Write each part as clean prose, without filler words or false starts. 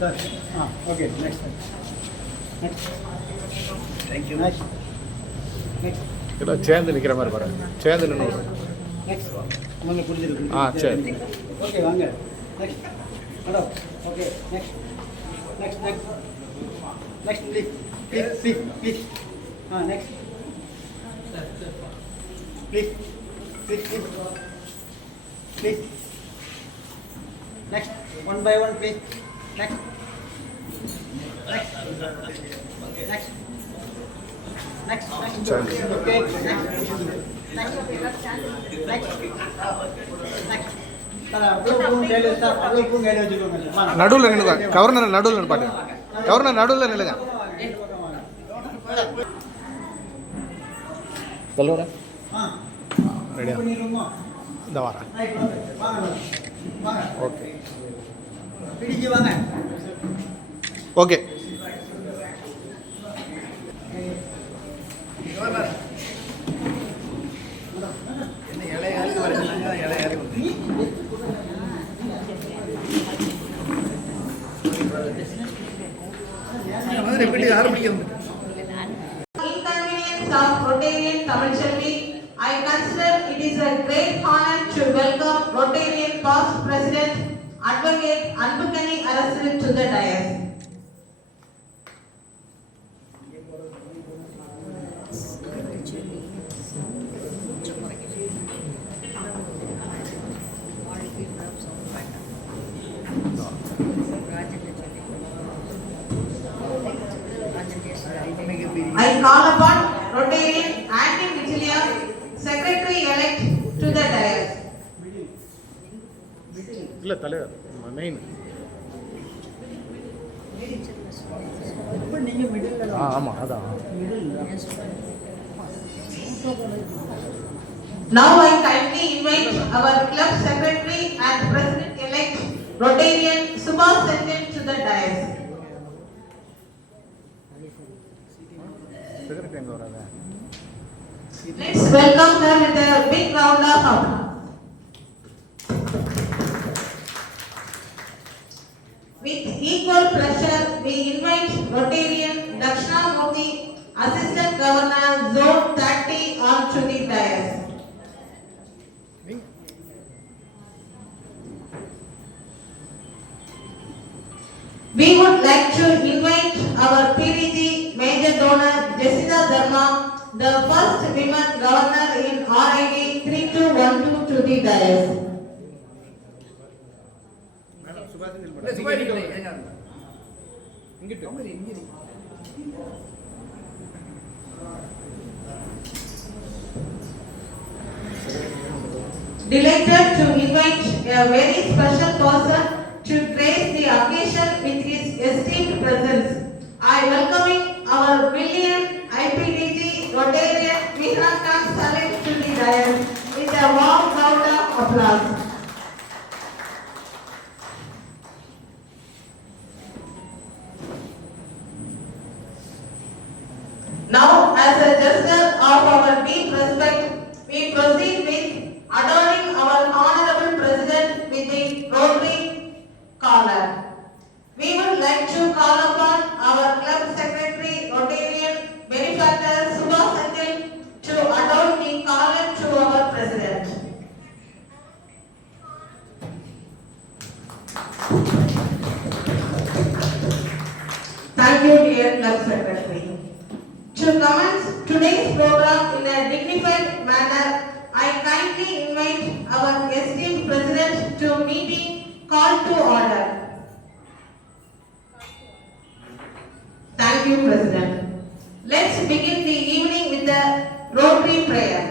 Sir okay next next thank you next எல்லாம் சேர்ந்து நிற்கிற மாதிரி பாருங்க, சேர்ந்து நின்று நெக்ஸ்ட் உங்களுக்கு புரிஞ்சிருக்கு. சரி ஓகே வாங்க next hello okay next next next next please please please please next please please please please next one by one please next next next okay next நடுவில் நில்லுங்க, கவர்னர் நடுவில் நிற்பாட்டு, கவர்னர் நடுவில் நில்லுங்க. சொல்லுறேன் ரெடியா இந்த வரேன். Okay okay Inconvenience of Rotarian Tamilchelli, I consider it is a great honor to welcome Rotarian past President Advocate Anbukani Arasu to the dais. I call upon Rotarian Andy Vigilia, Secretary-elect to the dais. இல்லை தலைவர் main ஆமாம் அதான். Now I kindly invite our club secretary and president-elect Rotarian Subhash Senthil to the dais. Let's welcome her with a big round of applause. With equal pleasure, we invite Rotarian Dakshinamurthy, Assistant Governor, Zone 30, onto the dais. We would like to invite our PDG Major Donor Jessica Dharma, the first women governor in RID 3212 to the dais. Delighted to invite a very special person to grace the occasion with his esteemed presence. I welcoming our brilliant IPDG Rotarian Mihrankant Salim to the dais with a warm round of applause. Now, as a gesture of our deep respect, we proceed with adorning our Honorable President with the Rotary collar. We would like to call upon our club secretary, Rotarian benefactor Subhash Senthil to adorn the collar to our president. Thank you, dear club secretary. To commence today's program in a dignified manner, I kindly invite our esteemed president to meeting call to order. Thank you, President. Let's begin the evening with the Rotary prayer.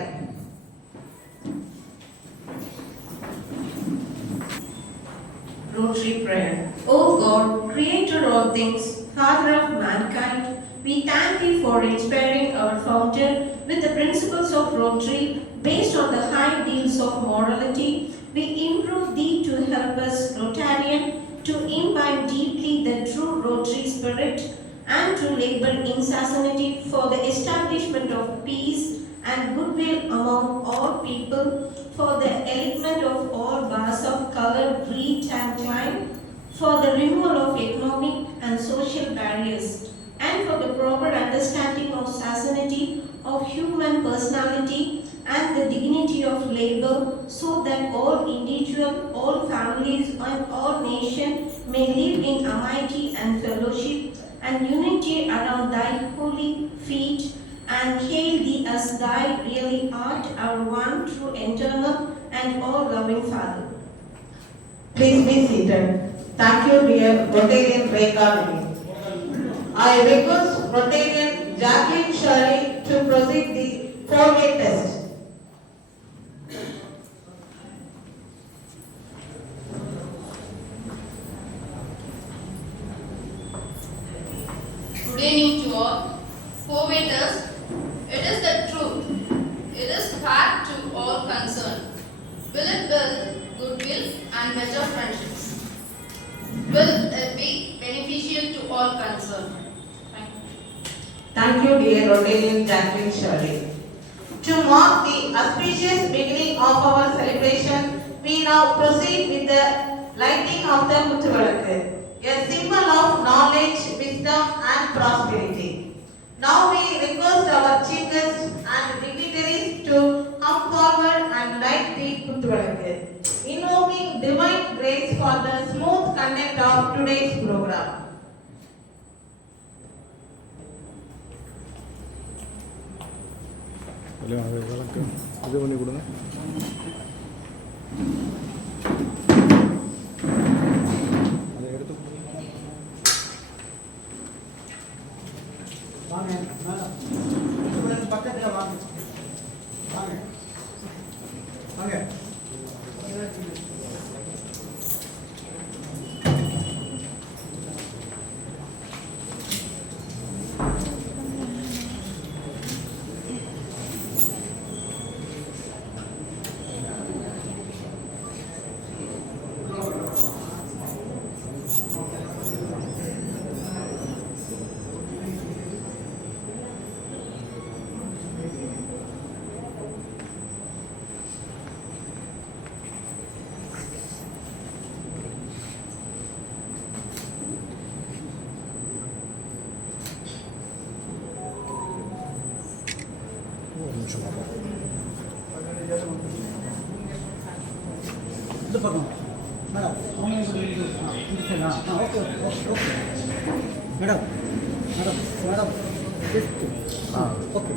Rotary prayer. O God, creator of things, Father of mankind, we thank thee for inspiring our founder with the principles of Rotary based on the high ideals of morality. We implore thee to help us, Rotarian, to imbibe deeply the true Rotary spirit and to labor incessantly for the establishment of peace and goodwill among all people, for the enlightenment of all bars of color, breed for the removal of economic and social barriers, and for the proper understanding of sazonality of human personality and the dignity of labor, so that all individuals, all families, and all nations may live in amity and fellowship and unity around thy holy feet, and hail thee as thy really art, our one true eternal and all loving Father. Please be seated. Thank you, dear Rotarian Rekha Devi. I request Rotarian Jacqueline Shirley to proceed the 4-way test. Good evening to all. 4-way test. It is the truth. It is fact to all concerned. Will it build goodwill and better friendships? Will it be beneficial to all concerned? Thank you. Thank you, dear Rotarian Jacqueline Shirley. To mark the auspicious beginning of our celebration, we now proceed with the lighting of the Kuttuvalakku, a symbol of knowledge, wisdom and prosperity. Now we request our chief guests and dignitaries to come forward and light the Kuttuvalakku, invoking divine grace for the smooth conduct of today's program. இது பண்ணி கொடுங்க. அதை எடுத்து வாங்க madam பக்கத்தில் வாங்க வாங்க வாங்க. இந்த பக்கம் மேடம் அவங்க இந்த சைடா okay okay okay madam madam madam okay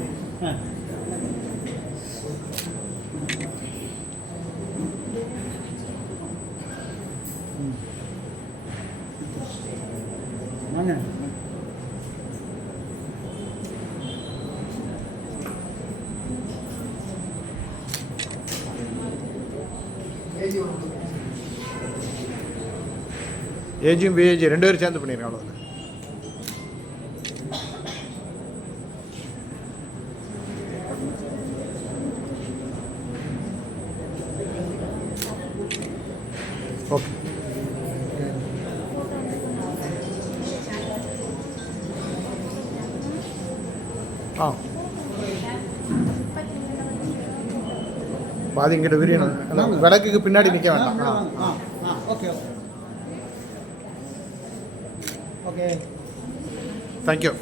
வாங்க. ஏஜியும் பிஏஜி 2 பேரும் சேர்ந்து பண்ணிடுறேன். அவ்வளோதான். ஓகே. ஆ பாதி இங்கிட்ட விரியணும். விளக்குக்கு பின்னாடி நிற்க வேண்டாம். Okay okay thank you.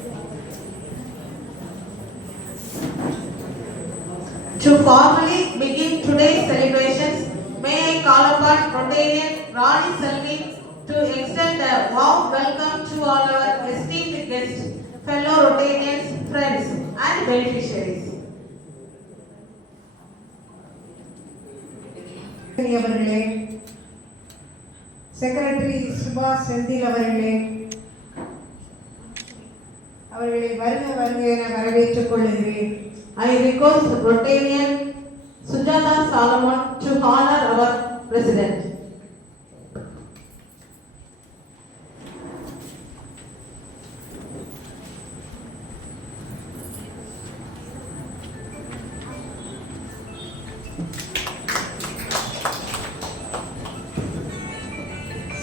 To formally begin today's celebrations, may I call upon Rotarian Rani Selvi to extend a warm welcome to all our esteemed guests, fellow Rotarians, friends and beneficiaries. அவர்களே, secretary சுபாஷ் செந்தில் அவர்களே, அவர்களை வருக வருக என வரவேற்றுக் கொள்கிறேன். I request Rotarian Sujata Solomon to honor our president.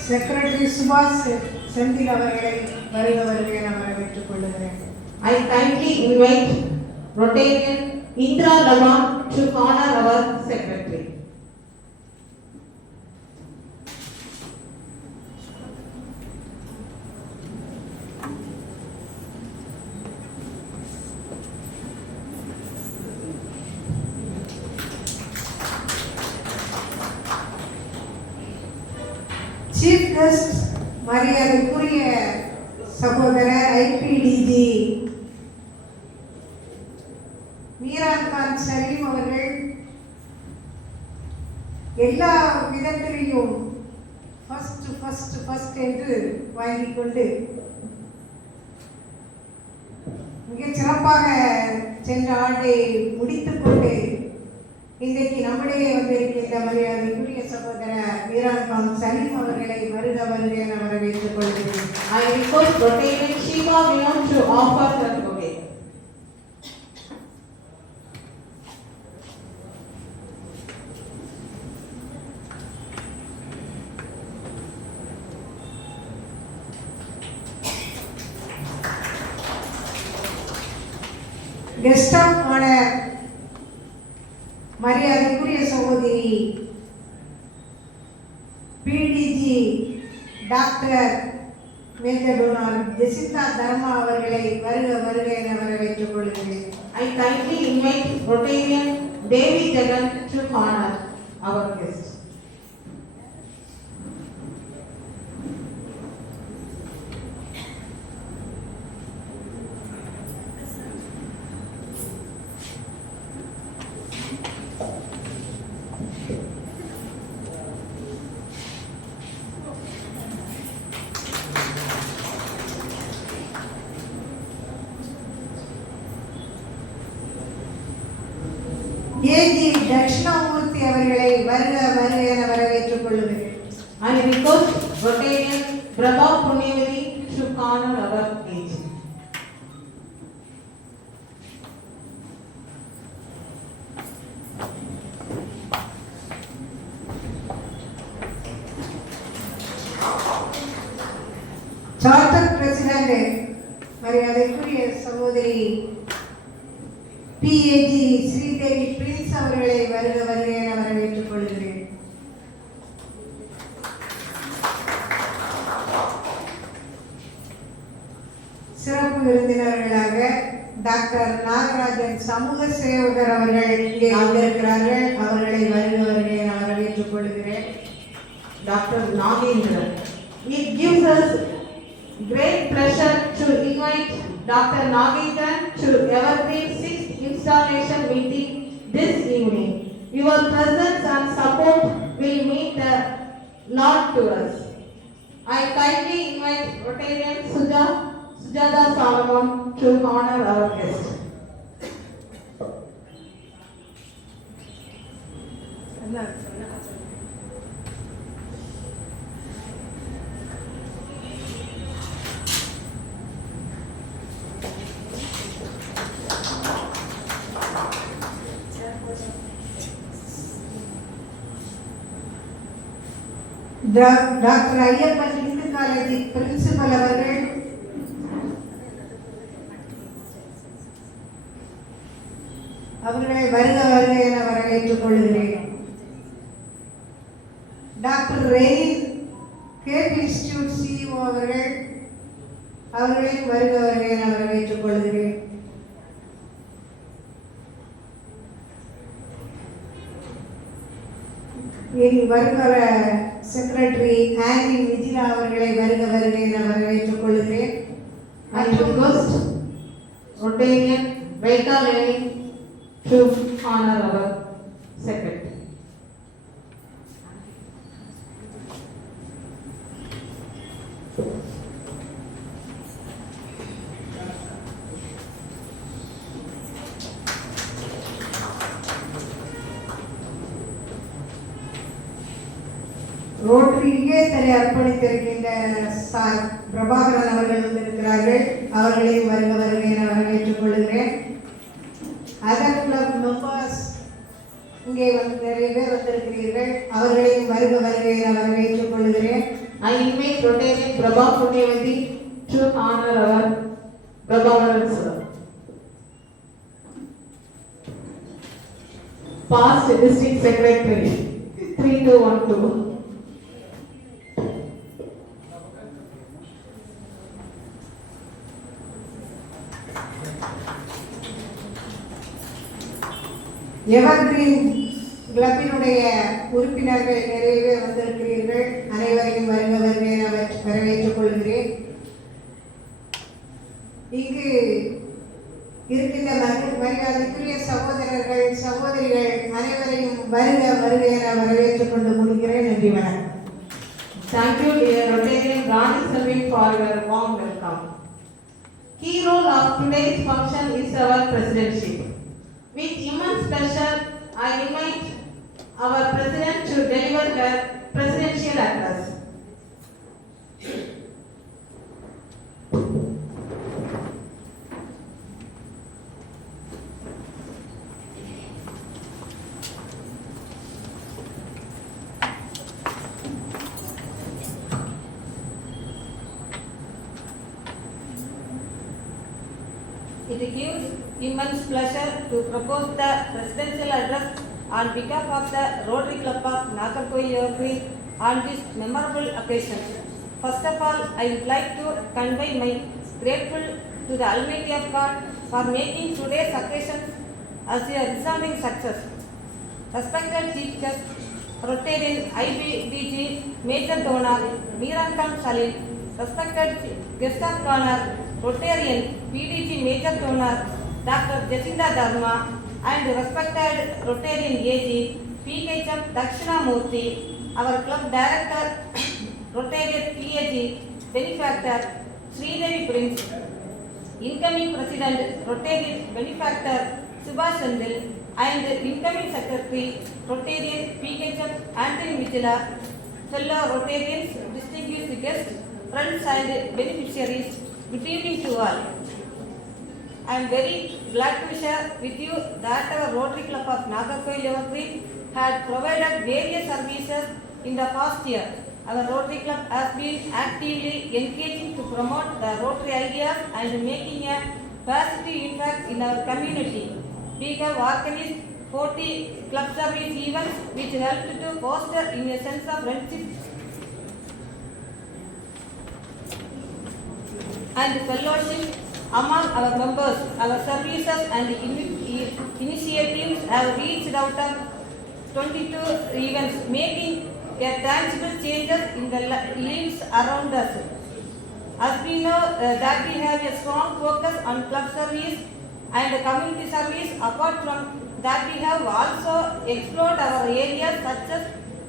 Secretary சுபாஷ் செந்தில் அவர்களை வருக வருக என வரவேற்றுக் கொள்கிறேன். I kindly invite Rotarian Indra Laman to honor our secretary. Chief guest மரியாதைக்குரிய சகோதரர் ஐபிடிஜி மீரான் கான் சலீம் அவர்கள் எல்லா விதத்திலையும் ஃபர்ஸ்ட் என்று வாங்கிக் கொண்டு மிகச் சிறப்பாக சென்ற ஆண்டை முடித்துக்கொண்டு இன்றைக்கு நம்மிடையே வந்திருக்கின்ற மரியாதைக்குரிய சகோதரர் மீரான் கான் சலீம் அவர்களை வருக வருக என வரவேற்றுக் கொள்கிறேன். I request Rotarian Shiva Vinod to offer the bouquet. Guest of honour மரியாதைக்குரிய சகோதரி PDG doctor major Donald Jesintha Dharma அவர்களை வருக வருக என வரவேற்றுக் கொள்கிறேன். I kindly invite Rotarian Devi Jagan to honor our guest. A G Dakshinamurthy அவர்களை வருக வருக என வரவேற்றுக் கொள்கிறேன். I request Rotarian Prabha Punyavadi to honor our age. Charter president மரியாதைக்குரிய சகோதரி பிஏஜி ஸ்ரீதேவி பிரின்ஸ் அவர்களை வருக வருக என வரவேற்றுக் கொள்கிறேன். சிறப்பு விருந்தினர்களாக டாக்டர் நாகராஜன் சமூக சேவகர் அவர்கள் இங்கே வந்திருக்கிறார்கள். அவர்களை வருக வருக என வரவேற்றுக் கொள்கிறேன். Dr. Nagendra. It gives us great pleasure to invite Dr. Nagendran to Evergreen 6th installation meeting this evening. Your presence and support will mean the lot to us. I kindly invite Rotarian Sujata Solomon to honor our guest. Doctor Ayyappan Hindu college principal அவர்கள் அவர்களை வருக வருக என வரவேற்றுக் கொள்கிறேன். Doctor rain cap institute CEO அவர்களையும் வருக வருக என வரவேற்றுக் கொள்கிறேன். வருகிற செக்ரட்டரி ஆனி விஜிலா அவர்களை வருக வருக என வரவேற்றுக் கொள்கிறேன். I request Rotarian Veka Leni to honor our secretary. ரோட்டரியே தன்னை அர்ப்பணித்திருக்கின்ற சார் பிரபாகரன் அவர்கள் வந்திருக்கிறார்கள். அவர்களையும் வருக வருக என வரவேற்றுக் கொள்கிறேன். அதர் கிளப் மெம்பர்ஸ் இங்கே நிறைய பேர் வந்திருக்கிறீர்கள். அவர்களையும் வருக வருக என வரவேற்றுக் கொள்கிறேன். I invite Rotarian Prabha Punyavadi to honor our Prabhakaran sir. Past District Secretary 3212. Evergreen கிளப்பினுடைய உறுப்பினர்கள் நிறைய பேர் வந்திருக்கிறீர்கள். அனைவரும் அனைவரையும் வருக வருக என வரவேற்றுக் கொள்கிறேன். இங்கு இருக்கின்ற மரியாதைக்குரிய சகோதரர்கள் சகோதரிகள் அனைவரையும் வருக வருக என வரவேற்றுக் கொண்டு முடிக்கிறேன். நன்றி, வணக்கம். Thank you, dear Rotarian Rani Selvi, for your warm welcome. Key role of today's function is our presidency. With immense pleasure, I invite our president to deliver her presidential address. It gives immense pleasure to propose the presidential address on behalf of the Rotary Club of Nagarkoil Evergreen on this memorable occasion. First of all, I would like to convey my grateful to the Almighty of God for making today's occasion as a resounding success. Respected Chief Guest, Rotarian IBDG Major Donor Meerankam Salim, respected Guest of Honor Rotarian PDG Major Donor Dr. Jacinda Dharma, and respected Rotarian AG PHM Dakshinamurthy, our club director Rotarian PAG Benefactor Sridevi Prince, incoming President Rotarian Benefactor Subhash Chandil, and incoming Secretary Rotarian PHM Anthony Mitchell, fellow Rotarians, distinguished guests, friends and beneficiaries, good evening to all. I am very glad to share with you that our Rotary Club of Nagarkoil Evergreen had provided various services in the past year. Our Rotary Club has been actively engaging to promote the Rotary ideas and making a positive impact in our community. We have organized 40 club service events which helped to foster in a sense of friendship and fellowship among our members. Our services and initiatives have reached out of 22 events, making a tangible changes in the lives around us. As we know that we have a strong focus on club service and community service. Apart from that, we have also explored our areas such as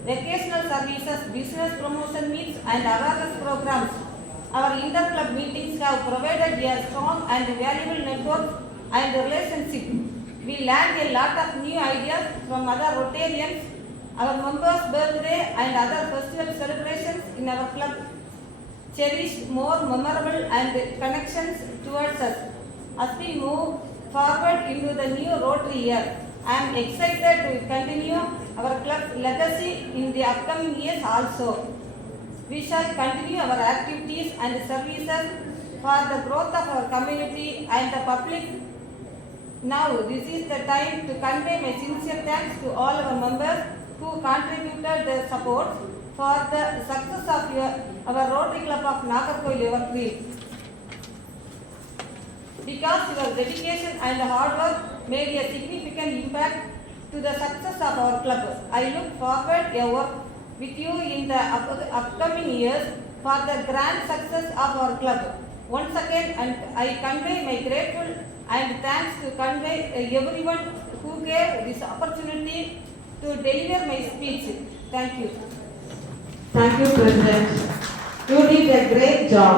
vocational services, business promotion meets and awareness programs. Our inter-club meetings have provided a strong and valuable network and relationship. We learned a lot of new ideas from other Rotarians. Our members' birthday and other festival celebrations in our club cherished more memorable and connections towards us. As we move forward into the new Rotary year, I am excited to continue our club's legacy in the upcoming years also. We shall continue our activities and services for the growth of our community and the public. Now, this is the time to convey my sincere thanks to all our members who contributed their support for the success of our Rotary Club of Nagarkoil Evergreen. Because your dedication and hard work made a significant impact to the success of our club. I look forward to work with you in the upcoming years for the grand success of our club. Once again, and I convey my grateful and thanks to convey everyone who gave this opportunity to deliver my speech. Thank you. Thank you, President. You did a great job.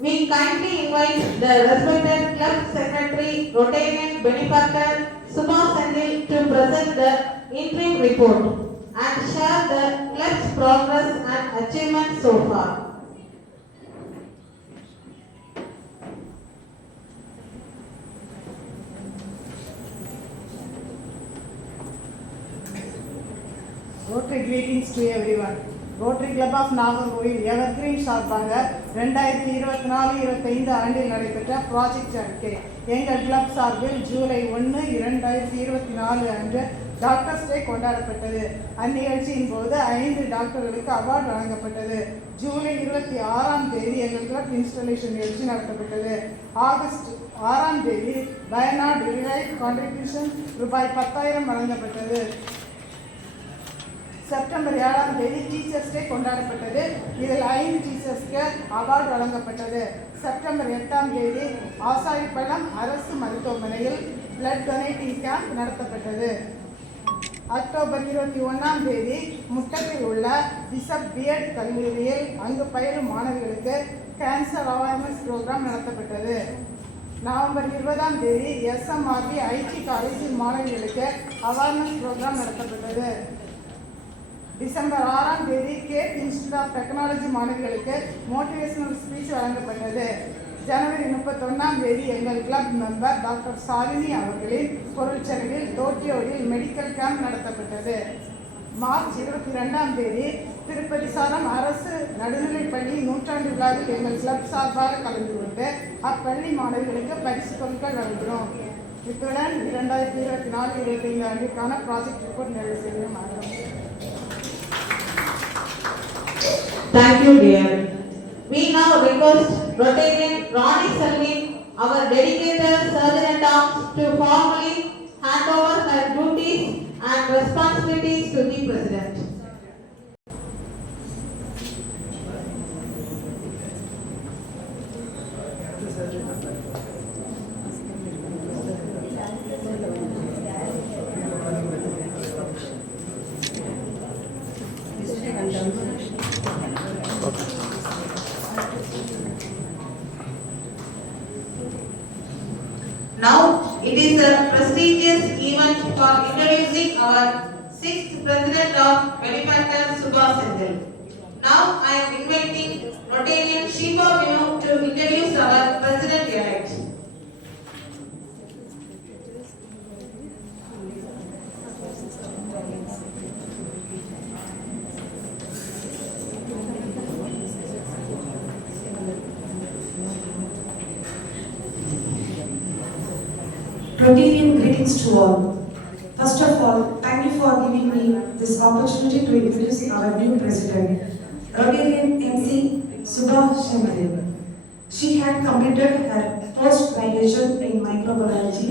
We kindly invite the respected Club Secretary, Rotarian Benefactor Subhash Chandil to present the interim report and share the club's progress and achievements so far. Rotary greetings to everyone. Rotary club of Nagercoil evergreen சார்பாக 2024-25 ஆண்டில் நடைபெற்ற project அறிக்கை. எங்கள் club சார்பில் ஜூலை 1, 2024 அன்று doctors டே கொண்டாடப்பட்டது. அந்நிகழ்ச்சியின் போது 5 டாக்டர்களுக்கு award வழங்கப்பட்டது. ஜூலை 26ஆம் தேதி எங்கள் கிளப் இன்ஸ்டாலேஷன் நிகழ்ச்சி நடத்தப்பட்டது. ஆகஸ்ட் 6ஆம் தேதி பயனாட் ரிலைஃப் கான்ட்ரிபியூஷன் ரூபாய் 10,000 வழங்கப்பட்டது. செப்டம்பர் 7ஆம் தேதி டீச்சர்ஸ் டே கொண்டாடப்பட்டது. இதில் 5 டீச்சர்ஸ்க்கு அவார்டு வழங்கப்பட்டது. செப்டம்பர் 8ஆம் தேதி ஆசாரிப்பள்ளம் அரசு மருத்துவமனையில் பிளட் டொனேட்டிங் கேம்ப் நடத்தப்பட்டது. அக்டோபர் 21ஆம் தேதி முட்டத்தில் உள்ள பிஷப் பிஎட் கல்லூரியில் அங்கு பயிலும் மாணவர்களுக்கு கேன்சர் அவேர்னஸ் ப்ரோக்ராம் நடத்தப்பட்டது. நவம்பர் 20ஆம் தேதி SMRB ஐடி காலேஜில் மாணவர்களுக்கு அவேர்னஸ் ப்ரோக்ராம் நடத்தப்பட்டது. டிசம்பர் 6ஆம் தேதி கேட் இன்ஸ்டியூட் ஆஃப் டெக்னாலஜி மாணவர்களுக்கு மோட்டிவேஷனல் ஸ்பீச் வழங்கப்பட்டது. ஜனவரி 31ஆம் தேதி எங்கள் கிளப் மெம்பர் டாக்டர் சாலினி அவர்களின் பொருட்செலவில் டோக்கியோவில் மெடிக்கல் கேம்ப் நடத்தப்பட்டது. மார்ச் 22ஆம் தேதி திருப்பதி சாரம் அரசு நடுநிலைப்பள்ளி 100ஆண்டு விழாவில் எங்கள் கிளப் சார்பாக கலந்து கொண்டு அப்பள்ளி மாணவர்களுக்கு பரிசு பொருட்கள் வழங்கினோம். இத்துடன் 2024-25 ஆண்டிற்கான ப்ராஜெக்ட் ரிப்போர்ட் நிறைவு செய்யும். Thank you, dear. We now request Rotarian Ronnie Selvin, our dedicated surgeon at arms, to formally hand over her duties and responsibilities to the President. Now it is a prestigious event for introducing our 6th President of Benefactor Subhash Sendil. Now I am inviting Rotarian Shiva Vinu to introduce our President-elect. Rotarian greetings to all. First of all, thank you for giving me this opportunity to introduce our new president, Rotarian MC Subhash Sendil. She had completed her post-graduation in microbiology.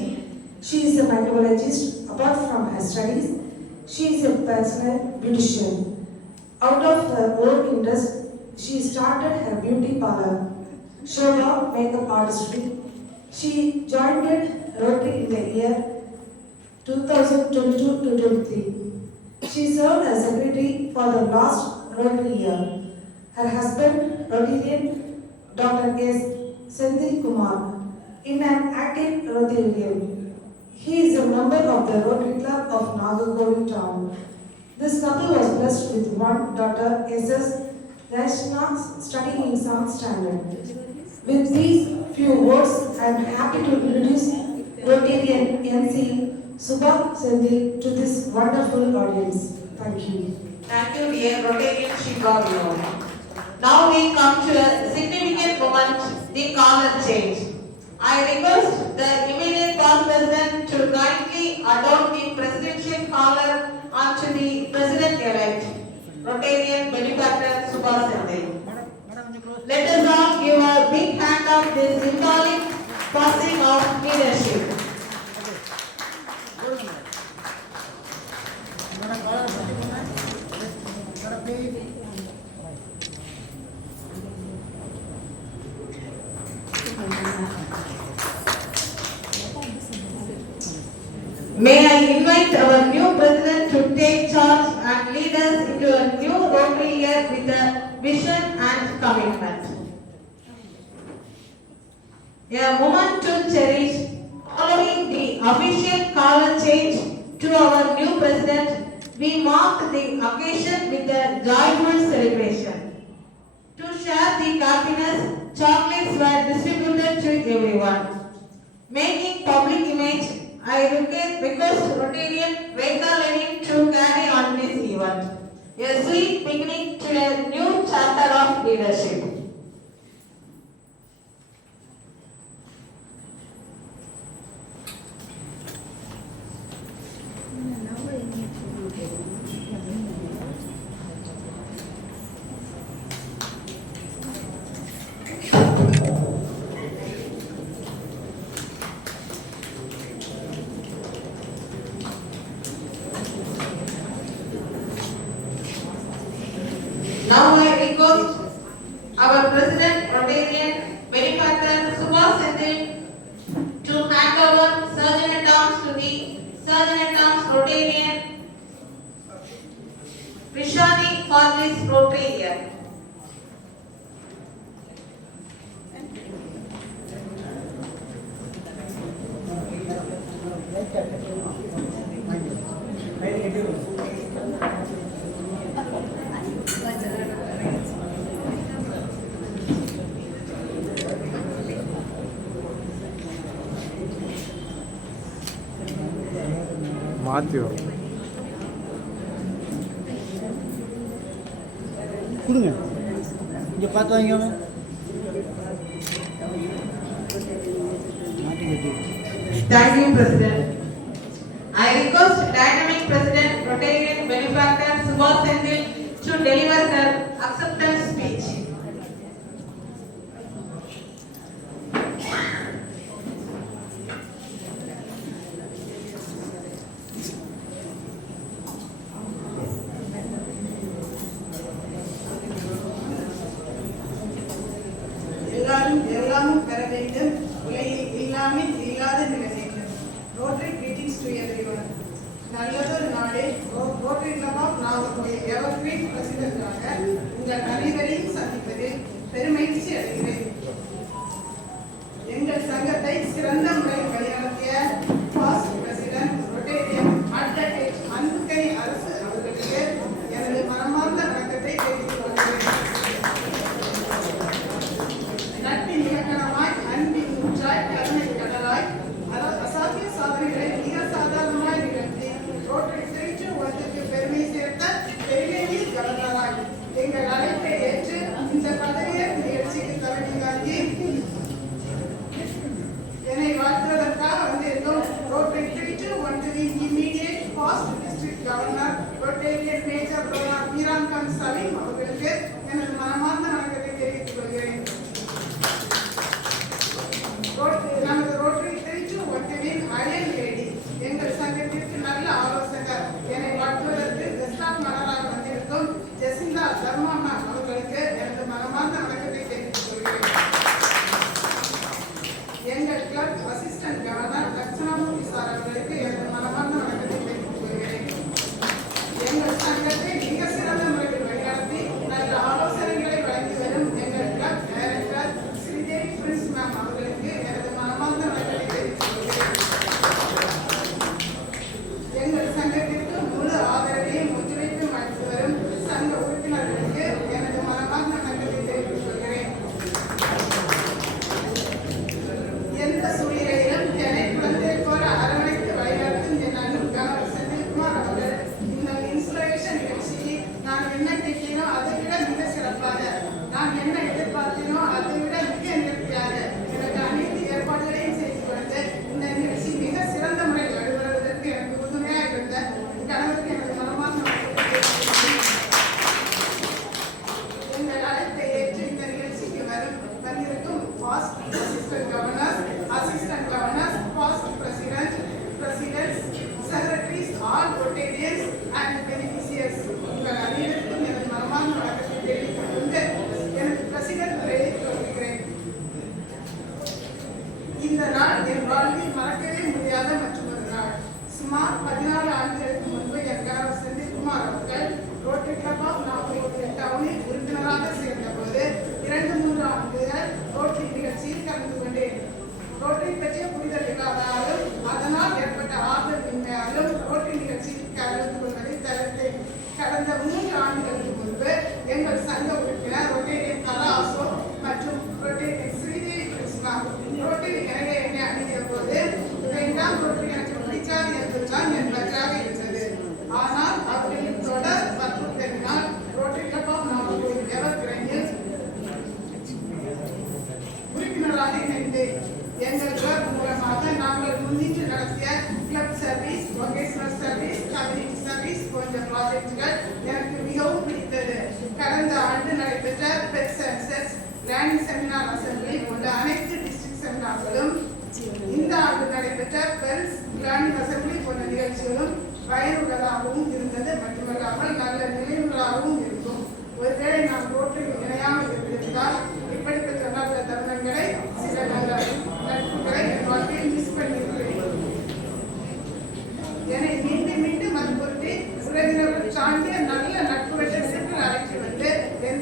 She is a microbiologist. Apart from her studies, she is a personal beautician. Out of her own interest, she started her beauty parlor, Shobha Makeup Artistry. She joined Rotary in the year 2022-23. She served as secretary for the last Rotary year. Her husband, Rotarian Dr. S. Senthil Kumar, in an active Rotarian. He is a member of the Rotary Club of Nagarkoil town. This couple was blessed with one daughter, S.S. Rashna, studying in 7th standard. With these few words, I am happy to introduce Rotarian MC Subhash Sendil to this wonderful audience. Thank you. Thank you, dear Rotarian Shiva Vinu. Now we come to a significant moment, the color change. I request the immediate past president to kindly adopt the presidential collar onto the president-elect, Rotarian Benefactor Subhash Sendil. Let us all give a big hand of this symbolic passing of leadership. May I invite our new president to take charge and lead us into a new Rotary year with a vision and commitment. A moment to cherish. Following the official color change to our new president, we marked the occasion with a joyful celebration. To share the happiness, chocolates were distributed to everyone. Making public image, I request Rotarian Rekha Lenin to carry on this event. A sweet beginning to a new chapter of leadership. Now I request our President, Rotarian Benefactor Subhash Sendil to hand over Surgeon-at-Arms to the Surgeon-at-Arms Rotarian Rishani for this Rotary year. மாத்தியோ கொடுங்க இங்கே பார்த்து வாங்கிக்கோங்க. Thank you, President. I request Dynamic President Rotarian Benefactor Subhash Sendil to deliver her acceptance speech. எல்லாமும் பெற வேண்டும், உலகில் இல்லாமல் இல்லாத நிலை வேண்டும். Rotary greetings to everyone. நல்லதொரு நாளே rotary club of Nagercoil evergreen பிரசிடென்டாக உங்கள் அனைவரையும் சந்திப்பதில் பெருமகிழ்ச்சி அடைகிறேன். எங்கள் சங்கத்தை சிறந்த முறையில் வழிநடத்திய past president rotarian advocate Anbukkai Arasu அவர்களுக்கு எனது மனமார்ந்த வணக்கத்தை தெரிவித்துக் கொள்கிறேன். நட்பின் இலக்கணமாய், அன்பின் ஊற்றாய், கருணை கடலாய், அசாத்திய சாதனைகளை மிக சாதாரணமாய் நிகழ்த்தி ரோட்டரி திருச்சி ஒன்றுக்கு பெருமை சேர்த்த பெருமையில் கவர்னராய் எங்கள் அழைப்பை ஏற்று இந்த பதவியேற்பு நிகழ்ச்சிக்கு தலைமை தாங்கி என்னை வாழ்த்துவதற்காக வந்திருக்கும் ரோட்டரி திருச்சி ஒன்றின் immediate past district governor Rotarian major Meeran Khan Saleem அவர்களுக்கு எனது மனமார்ந்த வணக்கத்தை தெரிவித்துக் கொள்கிறேன். நமது ரோட்டரி திருச்சி ஒன்றின் அயல் லேடி, எங்கள் சங்கத்திற்கு நல்ல ஆலோசகர், என்னை வாழ்த்துவதற்கு கெஸ்ட் ஆஃப் மன்னராக வந்திருக்கும் ஜெசிந்தா தர்மாமா அவர்களுக்கு எனது மனமார்ந்த வணக்கத்தை தெரிவித்துக் கொள்கிறேன். எங்கள் கிளப் அசிஸ்டன்ட் கவர்னர் லட்சணாமூர்த்தி சார் அவர்களுக்கு எனது மனமார்ந்த வணக்கத்தை தெரிவித்துக் கொள்கிறேன். எங்கள் சங்கத்தை மிக சிறந்த முறையில் வழிநடத்தி நல்ல ஆலோசனைகளை வழங்கி வரும் எங்கள் club director Sridevi Prince ma'am அவர்களுக்கு எனது மனமார்ந்த வணக்கத்தை தெரிவித்துக் கொள்கிறேன். எங்கள் சங்கத்திற்கு முழு ஆதரவையும் ஒத்துழைப்பும் அளித்து வரும் சங்க உறுப்பினர்களுக்கு எனது மனமார்ந்த வணக்கத்தை தெரிவித்துக் கொள்கிறேன். எந்த சூழ்நிலையிலும் என்னை குழந்தை போல அரவணைத்து வழிநடத்தும் என் அன்பு கணவர் செந்தில்குமார் அவர்கள் இந்த இன்ஸ்பிரேஷன் நிகழ்ச்சியை நான் என்ன கேட்டேனோ அதை விட மிக சிறப்பாக, நான் என்ன எதிர்பார்த்தேனோ அதை விட மிக நேர்த்தியாக எனக்கு அனைத்து ஏற்பாடுகளையும் செய்து கொடுத்து இந்த நிகழ்ச்சி மிக சிறந்த முறையில் வழிபடுவதற்கு எனக்கு உறுதுணையாக இருந்த கணவருக்கு எனது மனமார்ந்த வணக்கத்தை தெரிவித்துக் கொள்கிறேன். எங்கள் அழைப்பை ஏற்று இந்த நிகழ்ச்சிக்கு வந்திருக்கும் past assistant governors, past presidents, secretaries, all rotarians and beneficiaries, உங்கள் அனைவருக்கும் எனது மனமார்ந்த வணக்கத்தை தெரிவித்துக் கொண்டு எனது பிரசிடென்ட் உரையை தொடங்குகிறேன். இந்த நாள் என் வாழ்வில் மறக்கவே முடியாத மற்றொரு நாள். சுமார் 14 ஆண்டுகளுக்கு முன்பு என் கணவர் செந்தில்குமார் அவர்கள் ரோட்டரி கிளப் ஆஃப் நாகர்கோவில் டவுனில் உறுப்பினராக சேர்ந்தபோது 2-3 ஆண்டுகள் ரோட்டரி நிகழ்ச்சியில் கலந்து கொண்டேன். ரோட்டரி பற்றிய புரிதல் இல்லாதாலும் அதனால் ஏற்பட்ட ஆர்வம் இன்மையாலும் ரோட்டரி நிகழ்ச்சியில் கலந்து கொள்வதை தவிர்த்தேன். கடந்த 3 ஆண்டுகளுக்கு முன்பு எங்கள் சங்க உறுப்பினர் ரொட்டேரியன் கலா அசோக் மற்றும் ரொட்டேரியன் ஸ்ரீதேவி கிருஷ்ணா ரோட்டரி இணைய என்னை அணுகிய போது வேண்டாம், ரோட்டரி எனக்கு பிடிக்காது என்பதுதான் என் பற்றாக இருந்தது. ஆனால் அவர்களின் தொடர் வற்புறுத்தலினால் ரோட்டரி கிளப் ஆஃப் நாகர்கோவில் எவர்கிரீனில் உறுப்பினராக இணைந்தேன். எங்கள் கிளப் மூலமாக நாங்கள் முன்னின்று நடத்திய club service, vocational service, community service போன்ற ப்ராஜெக்டுகள் எனக்கு மிகவும் பிடித்தது. கடந்த ஆண்டு நடைபெற்ற pet census, landing seminar assembly போன்ற அனைத்து டிஸ்ட்ரிக்ட் செமினார்களும், இந்த ஆண்டு நடைபெற்ற பெல்ஸ் லேண்டிங் அசம்பிளி போன்ற நிகழ்ச்சிகளும் பயனுள்ளதாகவும் இருந்தது மட்டுமல்லாமல் நல்ல நினைவுகளாகவும் இருக்கும். ஒருவேளை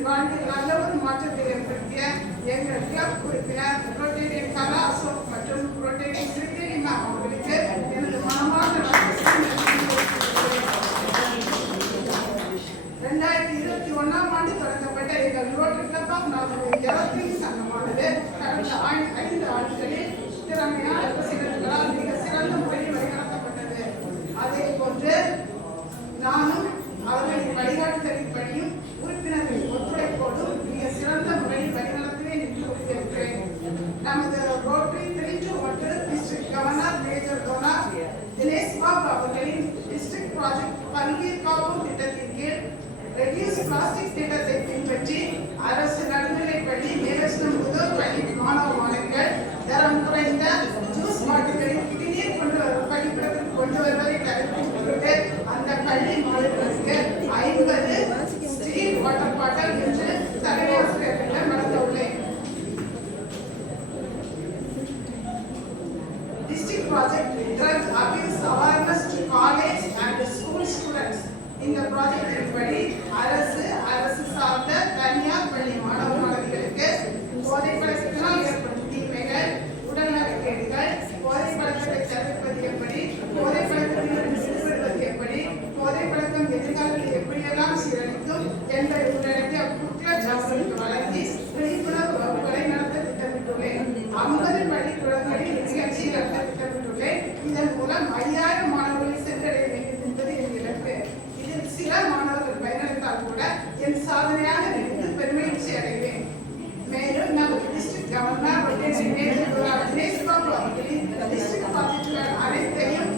எங்கள் வாழ்வில் நல்ல ஒரு மாற்றத்தை ஏற்படுத்திய எங்கள் கிளப் உறுப்பினர் ரொட்டேரியன் கலா அசோக் மற்றும் ரொட்டேரியன் சிறுதேனிமா அவர்களுக்கு எனது மனமார்ந்த நன்றியை தெரிவித்துக் கொள்கிறேன். 2021ஆம் ஆண்டு தொடங்கப்பட்ட எங்கள் rotary club of Nagercoil evergreen சங்கமானது கடந்த 5 ஆண்டுகளில் திறமையான பிரசிடர்களால் மிக சிறந்த முறையில் வழிநடத்தப்பட்டது. அதே போன்று நானும் அவர்களின் வழிகாட்டுதலின்படியும் உறுப்பினர்களின் ஒத்துழைப்போடும் மிக சிறந்த முறையில் வழிநடத்துவேன் என்று உறுதியளிக்கிறேன். நமது rotary 321 district governor major donor Dinesh Babu அவர்களின் டிஸ்ட்ரிக்ட் ப்ராஜெக்ட் பல்வீர் காப்போம் திட்டத்தின் கீழ் ரெடியூஸ் பிளாஸ்டிக் திட்டத்தை பின்பற்றி அரசு நடுநிலைப்பள்ளி மேலஸ்லம் முதல் பள்ளி மாணவ மாணவிகள் தரம் குறைந்த ஜூஸ் பாட்டில்களில் குடிநீர் பள்ளிக்கூடத்தில் கொண்டு வருவதை தடுக்கும் பொருட்டு அந்த பள்ளி மாணவர்களுக்கு 50 ஸ்டீல் வாட்டர் பாட்டில் என்று தலைமை ஆசிரியர்களிடம் நடத்த உள்ளேன். District project drug abuse awareness to college and school students. இந்த ப்ராஜெக்டின் படி அரசு சார்ந்த தனியார் பள்ளி மாணவ மாணவிகளுக்கு போதை பழக்கத்தினால் ஏற்படும் தீமைகள், உடல்நலக்கேடுகள், போதை பழக்கத்தை தவிர்ப்பது எப்படி, போதை பழக்கத்திலிருந்து விடுபடுவது எப்படி, போதை பழக்கம் எதிர்காலத்தில் எப்படியெல்லாம் சீரழிக்கும் என்பதை உள்ளடக்கிய புக்லெட் அவர்களுக்கு வழங்கி விழிப்புணர்வு வகுப்புகளை நடத்த திட்டமிட்டுள்ளேன். 50 பள்ளிக்கூடங்களில் நிகழ்ச்சி நடத்த திட்டமிட்டுள்ளேன். இதன் மூலம் 5000 மாணவர்களை சென்றடைய வேண்டும் என்பது என் இலக்கு. இதில் சில மாணவர்கள் பயனளித்தால் கூட என் சாதனையாக நினைத்து பெருமகிழ்ச்சி அடைவேன். மேலும் நமது டிஸ்ட்ரிக்ட் கவர்னர் தினேஷ் பாபு அவர்களின் டிஸ்ட்ரிக்ட் ப்ராஜெக்டுகள் அனைத்தையும்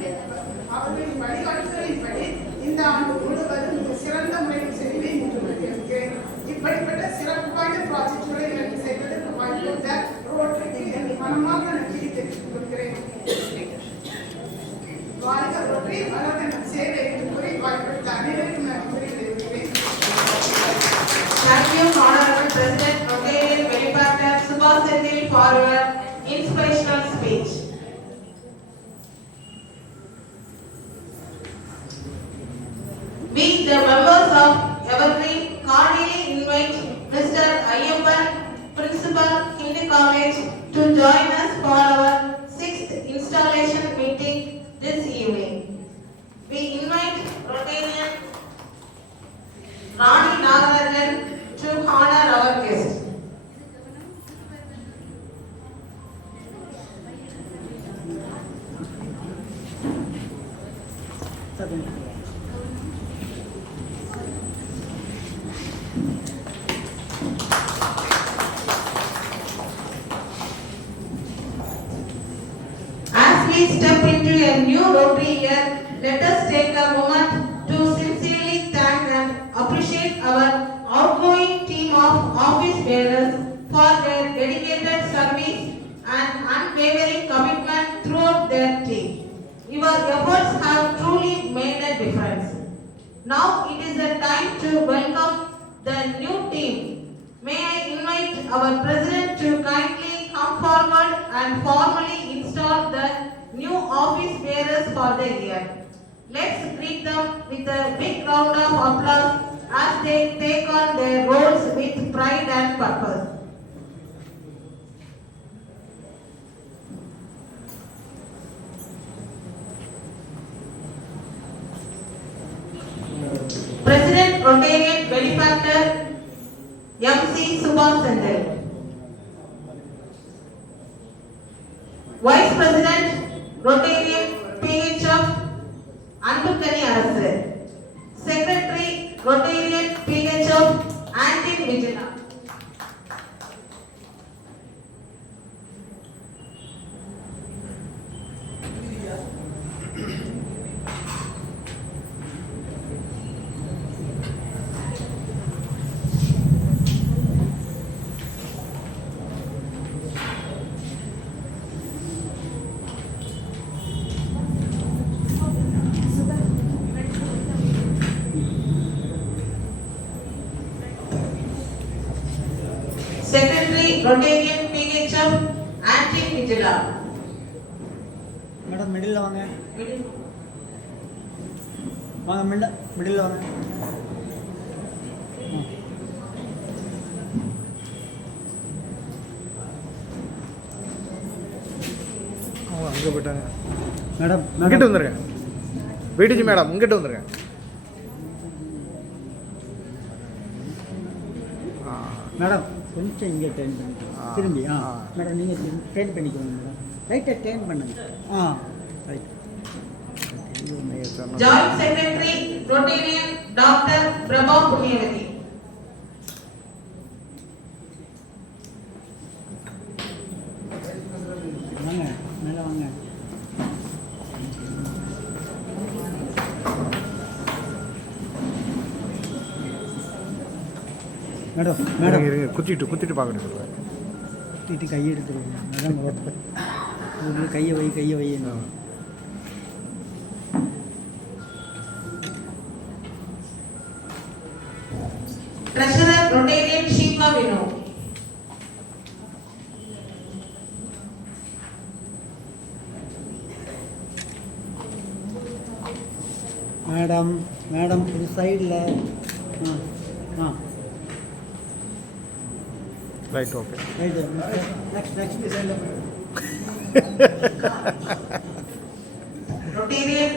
அவர்களின் வழிகாட்டுதலின்படி இந்த ஆண்டு முழுவதும் மிக சிறந்த முறையில் செய்வேன் என்று உறுதியளிக்கிறேன். இப்படிப்பட்ட சிறப்பு வாய்ந்த ப்ராஜெக்டுகளை எனக்கு செய்வதற்கு வாய்ப்புள்ள ரோட்டரிக்கு என் மனமார்ந்த நன்றியை தெரிவித்துக் கொள்கிறேன். வாழ்க ரோட்டரி, வளர்க நம் சேவை என்று கூறி வாய்ப்பளித்த அனைவருக்கும் நான் நன்றி தெரிவிக்கிறேன். Thank you, Honorable President Rotarian Benefactor Subhash Sendil for your inspirational speech. We, the members of Evergreen, cordially invite Mr. Ayyappan, Principal, Hindu College, to join us for our 6th installation meeting this evening. We invite Rotarian Rani Nagarajan to honor our guest. As we step into a new Rotary year, let us take a moment to sincerely thank and appreciate our outgoing team of office bearers for their dedicated service and unwavering commitment throughout their team. Your efforts have truly made a difference. Now it is the time to welcome the new team. May I invite our President to kindly come forward and formally install the new office bearers for the year. Let's greet them with a big round of applause as they take on their roles with pride and purpose. President Rotarian Benefactor MC Subhash Sendil. Vice President Rotarian PHF Anbukani Arasu. Secretary Rotarian PHF Antin Vijana. Secretary Rotarian PHF Antin Vijala. Madam middle வாங்க வாங்க middle வாங்க எங்கே போயிட்டாங்க? Madam இங்கிட்டு வந்துருங்க. PDG madam இங்கிட்டு வந்துருங்க. Madam கொஞ்சம் இங்கே டேர்ன் பண்ணிக்கோங்க. திரும்பி மேடம் நீங்கள் டேர்ன் பண்ணிக்கோங்க மேடம். ரைட்டை டேர்ன் பண்ணுங்க. Right. Joint Secretary Rotarian Dr. Prabha Punyavati. வாங்க மேலே வாங்க. மேடம் மேடம் இருங்க குத்திட்டு பார்க்கணும் சொல்லுவேன். குத்திட்டு கையை எடுத்துருவோம் மேடம். உங்களுக்கு கையை வை Treasurer Rotarian Shiva Vinod. Madam இது சைடில். Right okay. ரைட்டு. நெக்ஸ்ட் சைடில். Rotarian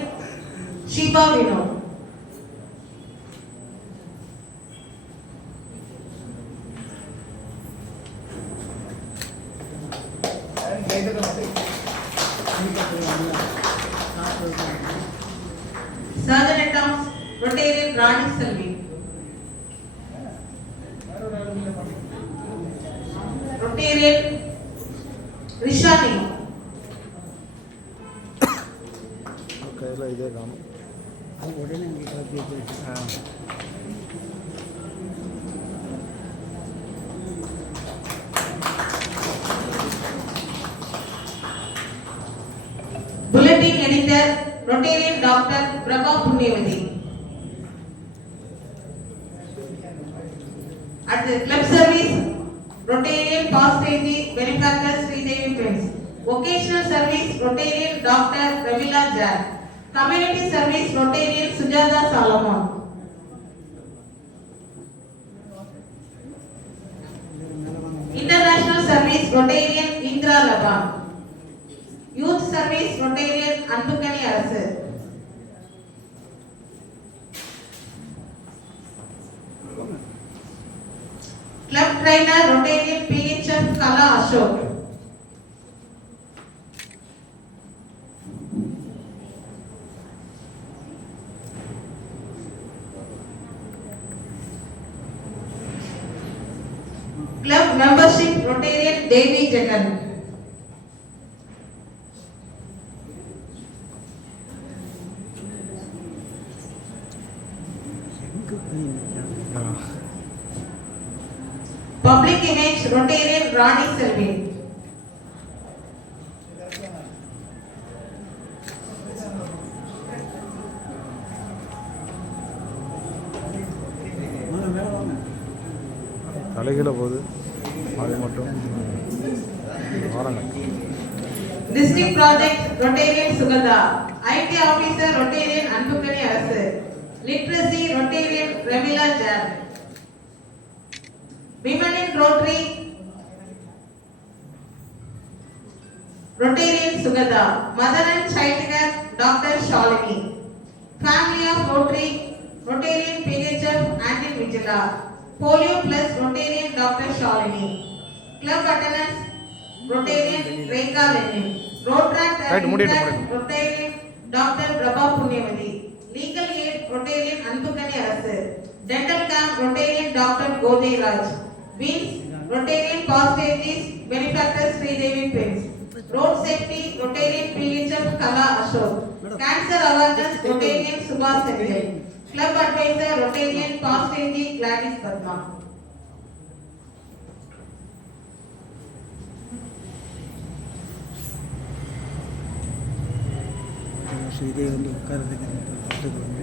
Shiva Vinod. Sergeant at Arms Rotarian Rani Selvi. Rotarian Rishani. கையில் இதே காணும். அது உடனே இங்கே காப்பி வச்சு. Bulletin Editor Rotarian Dr. Prabha Punyavati. At the club service, Rotarian Pastage Benefactor Sridevi Prince. Vocational service, Rotarian Dr. Ravila Jack. Community service, Rotarian Sujata Solomon. International service, Rotarian Indra Laban. Youth service, Rotarian Anthukani Arasu. Club trainer, Rotarian PHF Kala Ashok. Club membership, Rotarian Devi Jagan. Public image, Rotarian Rani Selvi. தலைகீழ போகுது அது மட்டும் வாரங்க. District project, Rotarian Sugandha. IT officer, Rotarian Anthukani Arasu. Literacy, Rotarian Ramila Jan. Women in Rotary, Rotarian Sugandha. Mother and Child Care, Dr. Shalini. Family of Rotary, Rotarian PHF Antin Vigila. Polio plus Rotarian Dr. Shalini. Club attendance, Rotarian Rekha Lenin. Rotract and Interact, Rotarian Dr. Prabha Punyavati. Legal aid, Rotarian Anthukani Arasu. Dental camp, Rotarian Dr. Godey Raj. Wings, Rotarian Pastages, Benefactor Sridevi Prince. Road safety, Rotarian PHF Kala Ashok. Cancer awareness, Rotarian Subhas Senthil. Club advisor, Rotarian Pastage Gladys Padma. இதே வந்து உட்காரதுக்கு பார்த்துக்கோங்க.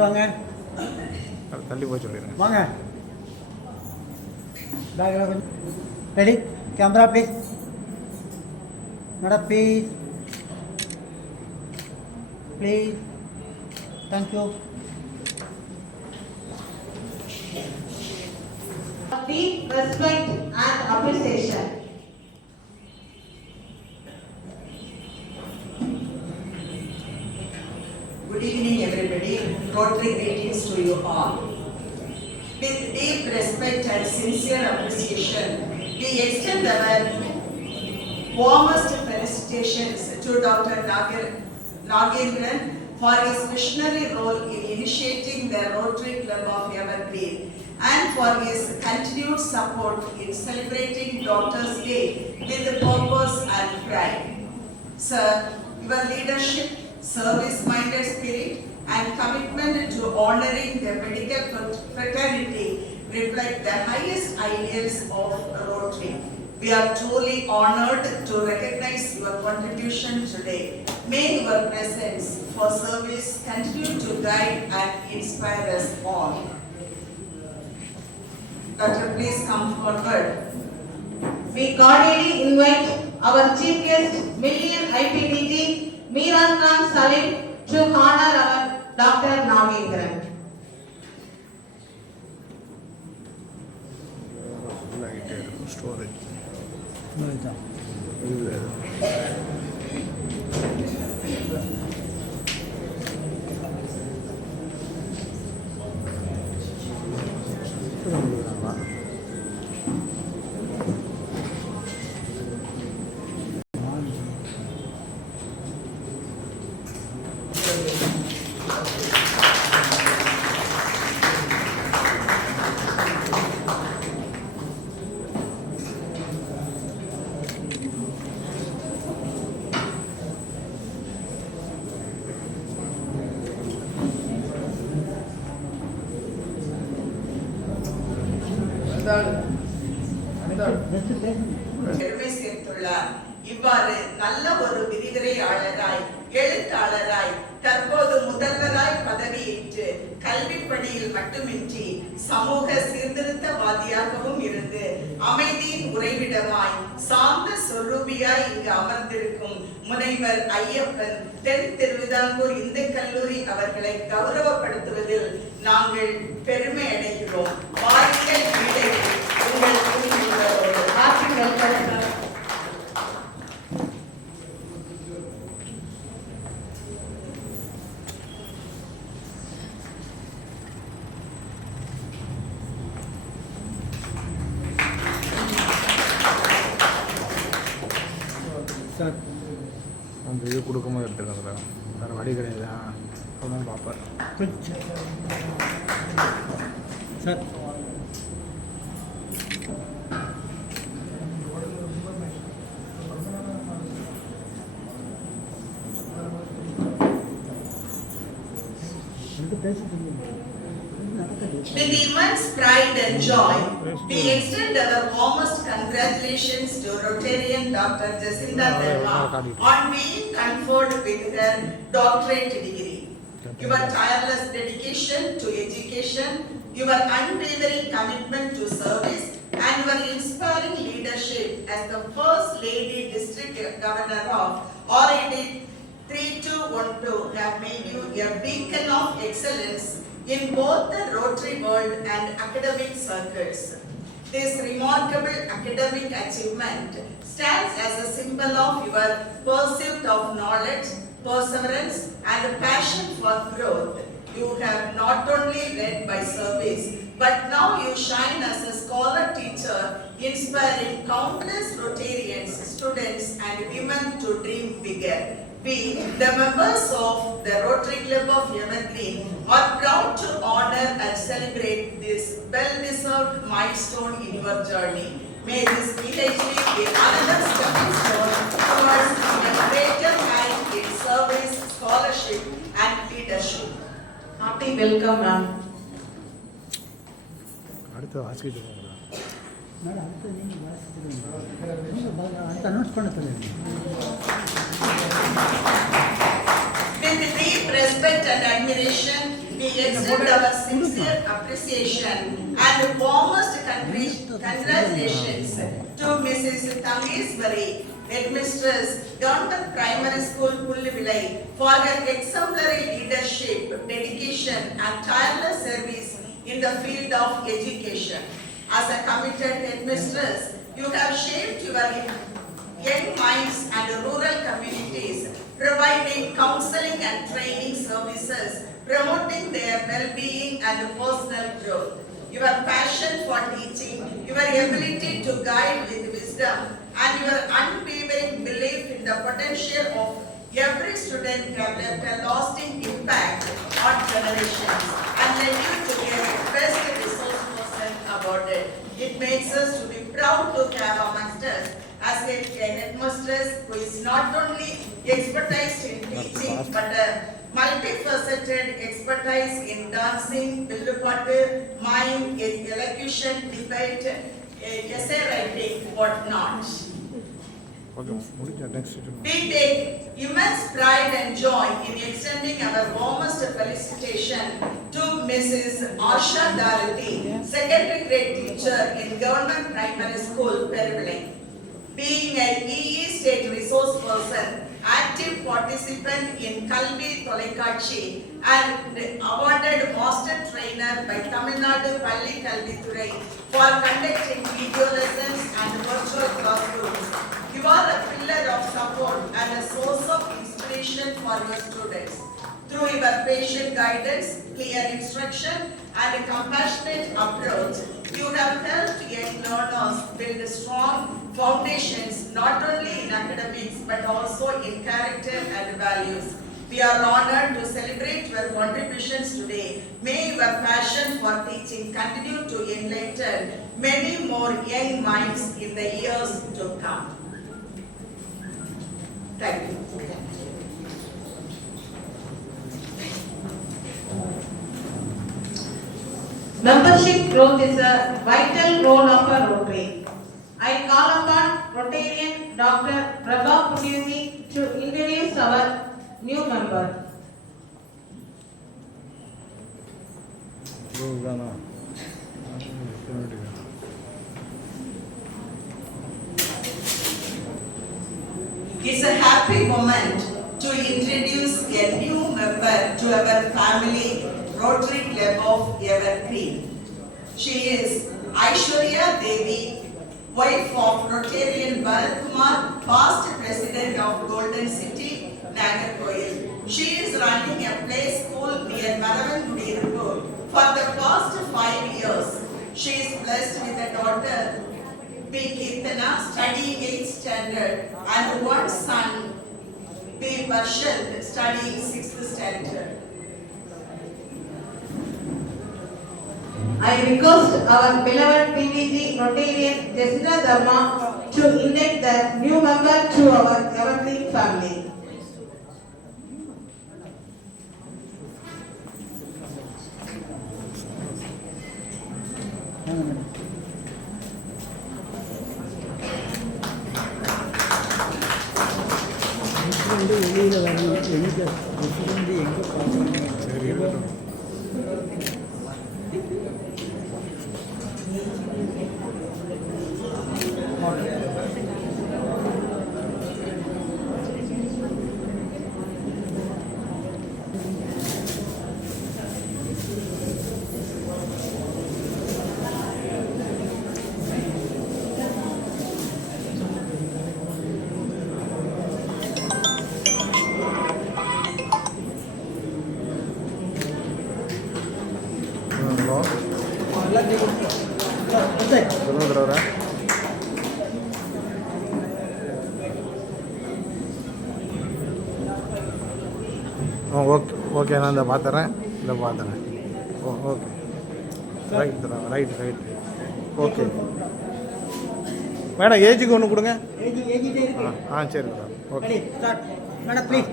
வாங்க தள்ளி போய் சொல்லிடுறேன். வாங்க. பேக்கில் கொஞ்சம் ready. Camera please. Madam please please. Thank you. Deep respect and appreciation. Good evening, everybody. Rotary greetings to you all. With deep respect and sincere appreciation, we extend our warmest felicitations to Dr. Nagendran for his missionary role in initiating the Rotary Club of Evergreen and for his continued support in celebrating Doctors' Day with purpose and pride. Sir, your leadership, service-minded spirit and commitment to honoring the medical fraternity reflect the highest ideals of Rotary. We are truly honored to recognize your contribution today. May your presence for service continue to guide and inspire us all. Doctor, please come forward. We cordially invite our chief guest, Million IPDG, Miran Khan Salim, to honor our Dr. Nagendran. Storage. பெருமை சேர்த்துள்ளார். இவ்வாறு நல்ல ஒரு விரிவுரையாளராய், எழுத்தாளராய், தற்போது முதல்வராய் பதவியேற்று கல்வி பணியில் மட்டுமின்றி சமூக சீர்திருத்தவாதியாகவும் இருந்து அமைதியின் உறைவிடமாய் சார்ந்த சொரூபியாய் இங்கு அமர்ந்திருக்கும் முனைவர் ஐயப்பன் தென் திருவிதாங்கூர் இந்து கல்லூரி அவர்களை கௌரவப்படுத்துவதில் நாங்கள் பெருமை அடைகிறோம். வாருங்கள் மேடையில் உங்கள் குழுவினரோடு. Happy welcome. சார் அந்த இது கொடுக்கும்போது எடுத்துக்கோங்க வேறு வழி கிடையாது. அப்புறம் பார்ப்பேன் கொஞ்சம் sir With immense pride and joy, we extend our warmest congratulations to Rotarian Dr. Jacinda Dharma on being conferred with her doctorate degree. Your tireless dedication to education, your unwavering commitment to service, and your inspiring leadership as the First Lady District Governor of RAD 3212 have made you a beacon of excellence in both the Rotary world and academic circles. This remarkable academic achievement stands as a symbol of your pursuit of knowledge, perseverance, and a passion for growth. You have not only led by service, but now you shine as a scholar teacher, inspiring countless Rotarians, students, and women to dream bigger. We, the members of the Rotary Club of Evergreen, are proud to honor and celebrate this well-deserved milestone in your journey. May this PhD be another stepping stone towards a greater height in service, scholarship, and leadership. Happy welcome, ma'am. அடுத்து வாசிக்கிட்டு போகிறேன். Madam அடுத்து நீங்கள் வாசிச்சுருங்க. அடுத்து announce பண்ண சொல்லுங்கள். With deep respect and admiration, we extend our sincere appreciation and warmest congratulations to Mrs. Tangeswari, Headmistress, Government Primary School, Pullivilai, for her exemplary leadership, dedication, and tireless service in the field of education. As a committed headmistress, you have shaped your young minds and rural communities, providing counseling and training services, promoting their well-being and personal growth. Your passion for teaching, your ability to guide with wisdom, and your unwavering belief in the potential of every student have left a lasting impact on generations and led you to be a best resource person about it. It makes us to be proud to have amongst us as a headmistress who is not only expertise in teaching but a multifaceted expertise in dancing, billupaattu, mime, elocution, debate, essay writing, whatnot. Okay முடிஞ்சா next We take immense pride and joy in extending our warmest felicitation to Mrs. Asha Darati, secondary grade teacher in Government Primary School, Perivale. Being a EE state resource person, active participant in Kalvi Tolekachi and awarded master trainer by Tamil Nadu Palli Kalvithurai for conducting video lessons and virtual classrooms. You are a pillar of support and a source of inspiration for your students. Through your patient guidance, clear instruction, and a compassionate approach, you have helped young learners build strong foundations not only in academics but also in character and values. We are honored to celebrate your contributions today. May your passion for teaching continue to enlighten many more young minds in the years to come. Thank you. Membership growth is a vital role of a Rotary. I call upon Rotarian Dr. Prabha Punyani to introduce our new member. It's a happy moment to introduce a new member to our family, Rotary Club of Evergreen. She is Aishwarya Devi, wife of Rotarian Bharat Kumar, past president of Golden City, Nagarkoil. She is running a play school near Maravangudi Road for the past 5 years. She is blessed with a daughter, B. Kirtana, studying 8th standard, and one son, B. Varshad, studying 6th standard. I request our beloved PVG Rotarian Jacinta Dharma to induct the new member to our Evergreen family. வெளியில் வரணும் எங்கே எங்கே பார்க்கணும் சரி இருக்கட்டும் சொல்லுறா okay okay நான் இந்த பார்த்துறேன் okay right right right okay madam ஏஜுக்கு ஒன்று கொடுங்க சரி ஓகே மேடம் ப்ளீஸ்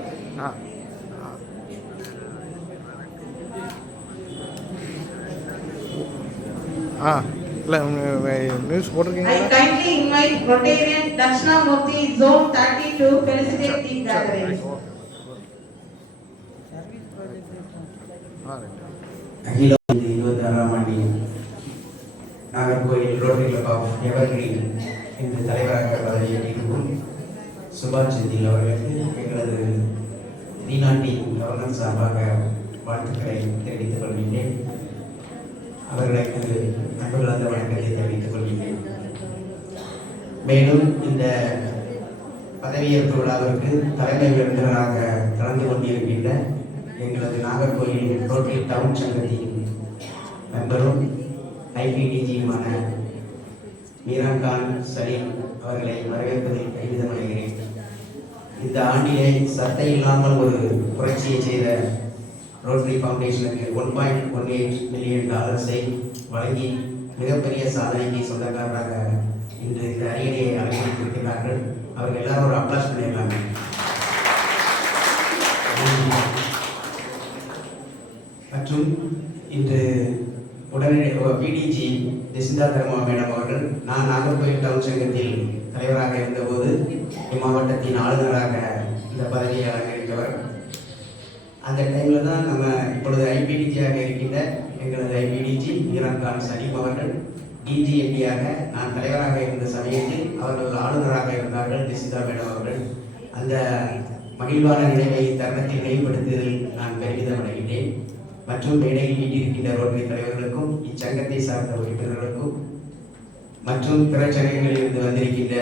இல்லை நியூஸ் போட்டிருக்கீங்க I kindly invite Rotarian Dakshinamurthy Zone 30 to felicitate the gathering. அகில 26ஆம் ஆண்டின் Nagercoil Rotary club of evergreen இந்த தலைவராக பதவியேற்றிருக்கும் சுபாஷ் செந்தில் அவர்களுக்கு எங்களது நீநாட்டின் கவர்னர் சார்பாக வாழ்த்துக்களை தெரிவித்துக் கொள்கின்றேன். அவர்களுக்கு அன்பு கலந்த வணக்கத்தை தெரிவித்துக் மேலும் இந்த பதவியேற்பு விழாவிற்கு தலைமை விருந்தினராக கலந்து கொண்டிருக்கின்ற எங்களது நாகர்கோயில் ரோட்டரி டவுன் சங்கத்தின் மெம்பரும் ஐபிடிஜியுமான மீரான் கான் சலீம் அவர்களை வரவேற்பதில் பெருமிதம் அடைகிறேன். இந்த ஆண்டிலே சட்டை இல்லாமல் ஒரு புரட்சியை செய்த ரோட்டரி ஃபவுண்டேஷனுக்கு $1.18 மில்லியன் வழங்கி மிகப்பெரிய சாதனைக்கு சொந்தக்காரராக இன்று இந்த அரியணையை அலங்கரித்திருக்கிறார்கள். அவர்கள் எல்லாரும் ஒரு அப்ளாஸ் பண்ணிடலாங்க. மற்றும் இன்று உடனடி பிடிஜி ஜெசிந்தா தர்மா மேடம் அவர்கள் நான் நாகர்கோயில் டவுன் சங்கத்தில் தலைவராக இருந்தபோது இம்மாவட்டத்தின் ஆளுநராக இந்த பதவியை அலங்கரித்தவர். அந்த டைமில் தான் நம்ம இப்பொழுது ஐபிடிஜியாக இருக்கின்ற எங்களது ஐபிடிஜி மீரான் கான் சலீம் அவர்கள் டிஜிஎம்பியாக நான் தலைவராக இருந்த சமயத்தில் அவர்கள் ஆளுநராக இருந்தார்கள் ஜெசிந்தா மேடம் அவர்கள். அந்த மகிழ்வான நினைவை தருணத்தில் நினைவுபடுத்துவதில் நான் பெருமிதம் அடைகின்றேன். மற்றும் மேடையில் வீட்டிருக்கின்ற ரோட்டரி தலைவர்களுக்கும் இச்சங்கத்தை சார்ந்த உறுப்பினர்களுக்கும் மற்றும் பிற சங்கங்களில் இருந்து வந்திருக்கின்ற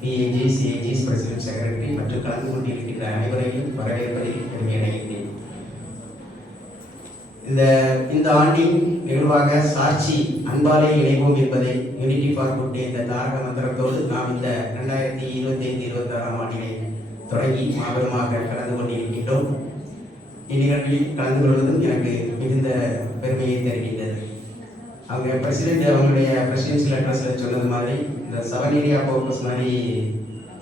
பிஏஜி சிஏஜிஸ் பிரசிடென்ட் செக்ரட்டரி மற்றும் கலந்து கொண்டிருக்கின்ற அனைவரையும் வரவேற்பதில் பெருமை அடைகின்றேன். இந்த ஆண்டின் நிகழ்வாக சாட்சி அன்பாலே இணைவோம் என்பதை யூனிட்டி ஃபார் குட் இந்த தாரக மந்திரத்தோடு நாம் இந்த 2025-26 ஆண்டினை தொடங்கி மாபெருமாக கலந்து கொண்டிருக்கின்றோம். இந்நிகழ்வில் கலந்து கொள்வதும் எனக்கு மிகுந்த பெருமையை தருகின்றது. அவங்க பிரசிடென்ட் அவங்களுடைய பிரசிடென்சியல் அட்ரஸில் சொன்னது மாதிரி இந்த 7 ஏரியா ஃபோக்கஸ் மாதிரி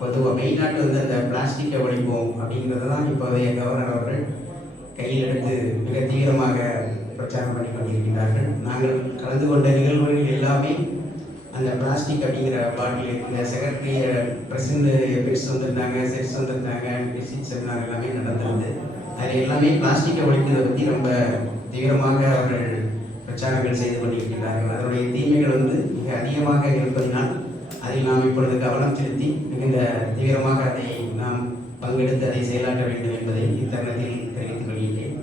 பொதுவாக மெயினாட்டு வந்து அந்த பிளாஸ்டிக்கை ஒழிப்போம் அப்படிங்கிறது தான் இப்போதைய கவர்னர் அவர்கள் கையில் எடுத்து மிக தீவிரமாக பிரச்சாரம் பண்ணி கொண்டிருக்கிறார்கள். நாங்கள் கலந்து கொண்ட நிகழ்வுகள் எல்லாமே அந்த பிளாஸ்டிக் அப்படிங்கிற பாட்டில் இந்த செக்ரட்டரி பிரசிடென்ட் பெட்ஸ் வந்திருந்தாங்க, செட்ஸ் வந்திருந்தாங்க, டிஸ்ட்ரிக்ட் செமினார் எல்லாமே நடந்தது. அதில் எல்லாமே பிளாஸ்டிக்கை ஒழிப்பதை பற்றி ரொம்ப தீவிரமாக அவர்கள் பிரச்சாரங்கள் செய்து கொண்டிருக்கிறார்கள். அதனுடைய தீமைகள் வந்து மிக அதிகமாக இருப்பதினால் அதில் நாம் இப்பொழுது கவனம் செலுத்தி மிகுந்த தீவிரமாக அதை நாம் பங்கெடுத்து அதை செயலாற்ற வேண்டும் என்பதை இத்தருணத்தில் தெரிவித்துக் கொள்கிறேன்.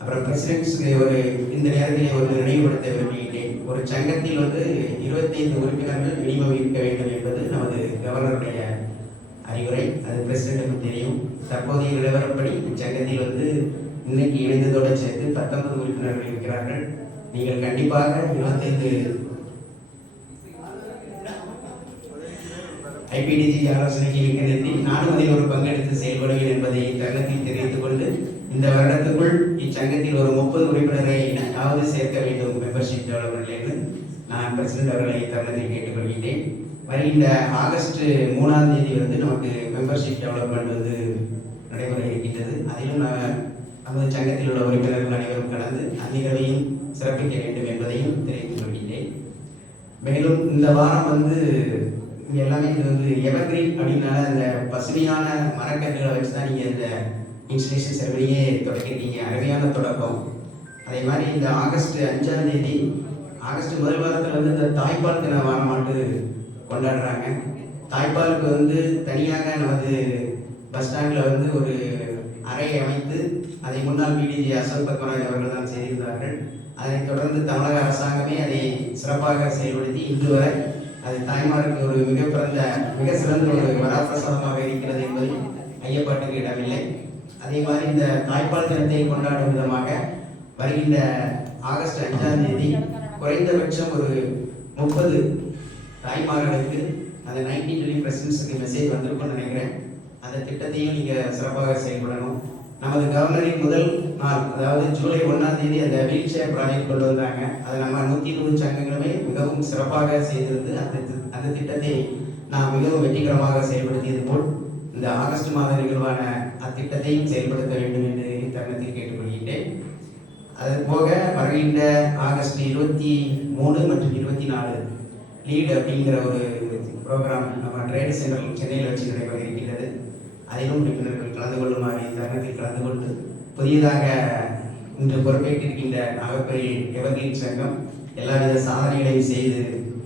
அப்புறம் பிரசிடென்ட்ஸுக்கு இந்த நேரத்தில் ஒரு நினைவுபடுத்த விரும்புகிறேன். ஒரு சங்கத்தில் வந்து 25 உறுப்பினர்கள் மினிமம் இருக்க வேண்டும் என்பது நமது கவர்னருடைய அறிவுரை. அது பிரசிடென்ட்டுக்கும் தெரியும். தற்போதைய நிலவரப்படி இச்சங்கத்தில் வந்து இன்னைக்கு இணைந்ததோடு சேர்த்து 19 உறுப்பினர்கள் இருக்கிறார்கள். நீங்கள் கண்டிப்பாக 25 ஐபிடிஜி ஆலோசனைக்கு மிக்க நன்றி. நானும் அதில் ஒரு பங்கெடுத்து செயல்படுவேன் என்பதை தருணத்தில் தெரிவித்துக் கொண்டு இந்த வருடத்துக்குள் இச்சங்கத்தில் ஒரு 30 உறுப்பினரை யாவது சேர்க்க வேண்டும் மெம்பர்ஷிப் டெவலப்மெண்ட் என்று நான் பிரசிடென்ட் அவர்களை தருணத்தில் கேட்டுக்கொள்கிறேன். வருகின்ற ஆகஸ்ட் 3ஆம் தேதி வந்து நமக்கு மெம்பர்ஷிப் டெவலப்மெண்ட் வந்து நடைபெற இருக்கின்றது. அதிலும் நமது சங்கத்தில் உள்ள உறுப்பினர்கள் அனைவரும் கலந்து அந்நிகழ்வையும் சிறப்பிக்க வேண்டும் என்பதையும் தெரிவித்துக் கொள்கிறேன். மேலும் இந்த வாரம் வந்து இங்கே எல்லாமே இது வந்து எவர்கிரீன் அப்படின்னால இந்த பசுமையான மரக்கன்றுகளை வச்சு தான் நீங்கள் இந்த இன்ஸ்டலேஷன் செரமனியே தொடங்கிட்டீங்க. அருமையான தொடக்கம். அதே மாதிரி இந்த ஆகஸ்ட் 5ஆம் தேதி ஆகஸ்ட் முதல் வாரத்தில் வந்து இந்த தாய்ப்பால் தின வாரமாட்டு கொண்டாடுறாங்க. தாய்ப்பாலுக்கு வந்து தனியாக நமது பஸ் ஸ்டாண்டில் வந்து ஒரு அறையை அமைத்து அதை முன்னாள் பிடிஜி அசோக் பத்மராஜ் அவர்கள் தான் செய்திருந்தார்கள். அதனைத் தொடர்ந்து தமிழக அரசாங்கமே அதை சிறப்பாக செயல்படுத்தி இன்று வரை அது தாய்மாருக்கு ஒரு மிக சிறந்த ஒரு வராப்பிரசாதமாக இருக்கிறது என்பதில் ஐயப்பாட்டுக்கு இடமில்லை. அதே மாதிரி இந்த தாய்ப்பால் தினத்தை கொண்டாடும் விதமாக வருகின்ற ஆகஸ்ட் 5ஆம் தேதி குறைந்தபட்சம் ஒரு 30 தாய்மார்களுக்கு அந்த 19 பிரசிடென்ட்ஸுக்கு மெசேஜ் வந்திருக்கும்னு நினைக்கிறேன். அந்த திட்டத்தையும் நீங்கள் சிறப்பாக செயல்படணும். நமது கவர்னரின் முதல் நாள் அதாவது ஜூலை 1ஆம் தேதி அந்த வீல் சேர் ப்ராஜெக்ட் கொண்டு வந்தாங்க. அதை நம்ம 120 சங்கங்களுமே மிகவும் சிறப்பாக செய்திருந்து அந்த திட்டத்தை நாம் மிகவும் வெற்றிகரமாக செயல்படுத்தியது போல் இந்த ஆகஸ்ட் மாத நிகழ்வான அத்திட்டத்தையும் செயல்படுத்த வேண்டும் என்று தருணத்தில் கேட்டுக்கொள்கின்றேன். அது போக வருகின்ற ஆகஸ்ட் 23 மற்றும் 24 லீட் அப்படிங்கிற ஒரு ப்ரோக்ராம் நம்ம ட்ரேட் சென்டர் சென்னையில் வச்சு நடைபெற இருக்கின்றது. அதிலும் உறுப்பினர்கள் கலந்து கொள்ளுமாறு தருணத்தில் கலந்து கொண்டு புதியதாக இன்று பொறுப்பேற்றிருக்கின்ற நாகர்கோயில் எவர்கிரீன் சங்கம் எல்லாவித சாதனைகளையும் செய்து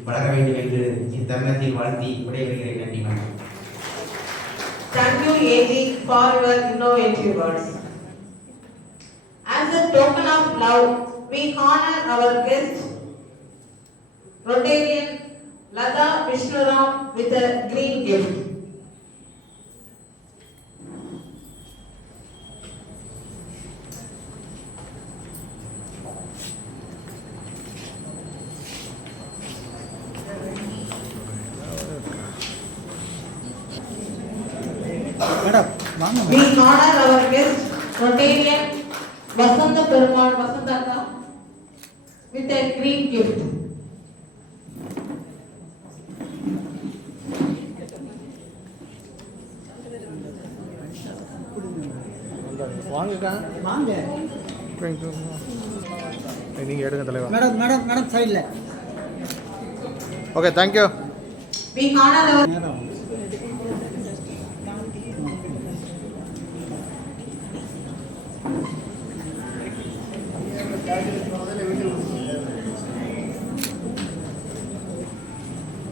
வளர வேண்டும் என்று இத்தருணத்தில் வாழ்த்தி விடைபெறுகிறேன். நன்றி. Thank you, AG, for your innovative words. As a token of love, we honor our guest, Rotarian Lata Vishnuram with a green gift. Madam வாங்க We honor our guest, Rotarian Vasanta Perumal Vasantaka with a green gift. வாங்கக்கா வாங்க நீங்கள் எடுங்க தலைவா. Madam madam madam சைடில் okay thank you. We honor our madam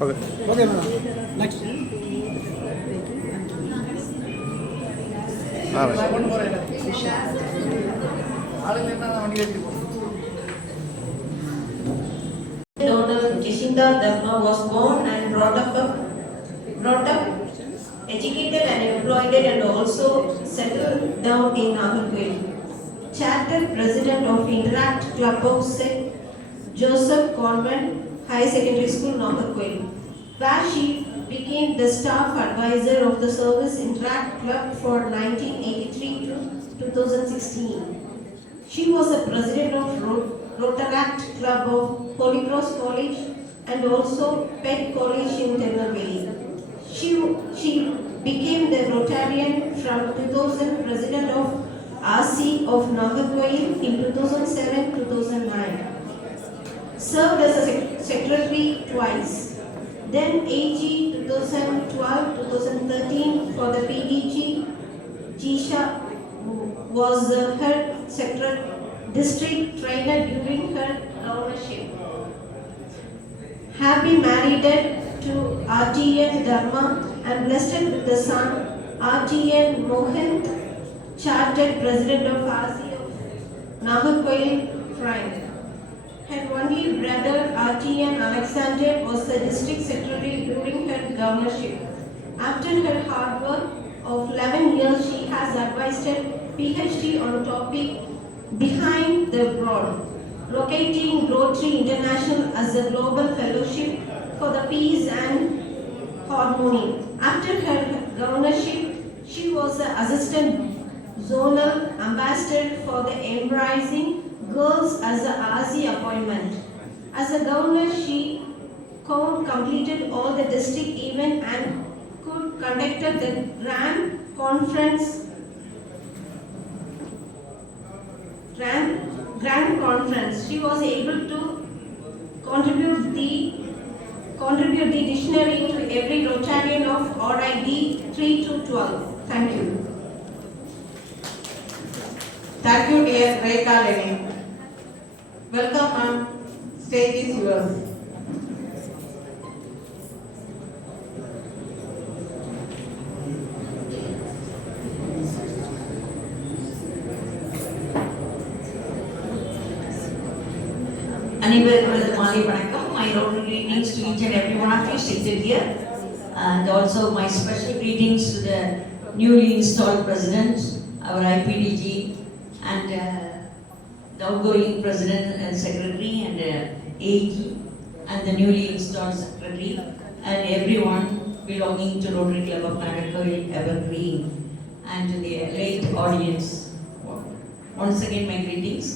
okay okay madam next Donald Jacinda Dharma was born and brought up, educated and employed and also settled down in Nagarkoil. Chartered President of Interact Club of St. Joseph Convent High Secondary School, Nagarkoil, where she became the staff advisor of the Service Interact Club for 1983 to 2016. She was a president of Rotaract Club of Holy Cross College and also Pet College in Tirunelveli. She became the Rotarian from 2000, president of RC of Nagarkoil in 2007-2009. Served as a secretary twice. Then AG 2012-2013 for the PDG. Jisha was her district trainer during her governorship. Happy married to RTN Dharma and blessed with the son RTN Mohant, chartered president of RC of Nagarkoil, Frank. Her only brother RTN Alexander was the district secretary during her governorship. After her hard work of 11 years, she has advised her PhD on topic Behind the Broad, locating Rotary International as a global fellowship for the peace and harmony. After her governorship, she was the assistant zonal ambassador for the Embracing Girls as a RC appointment. As a governor, she completed all the district events and could conduct the grand conference. She was able to contribute the dictionary to every Rotarian of RID 3 to 12. Thank you. Thank you, dear Rekha Lenny. Welcome, ma'am. Stage is yours. My Rotary greetings to each and every one of you seated here, and also my special greetings to the newly installed president, our IPDG, and the outgoing president and secretary, and AG, and the newly installed secretary, and everyone belonging to Rotary Club of Nagarkoil Evergreen, and to the late audience. Once again, my greetings.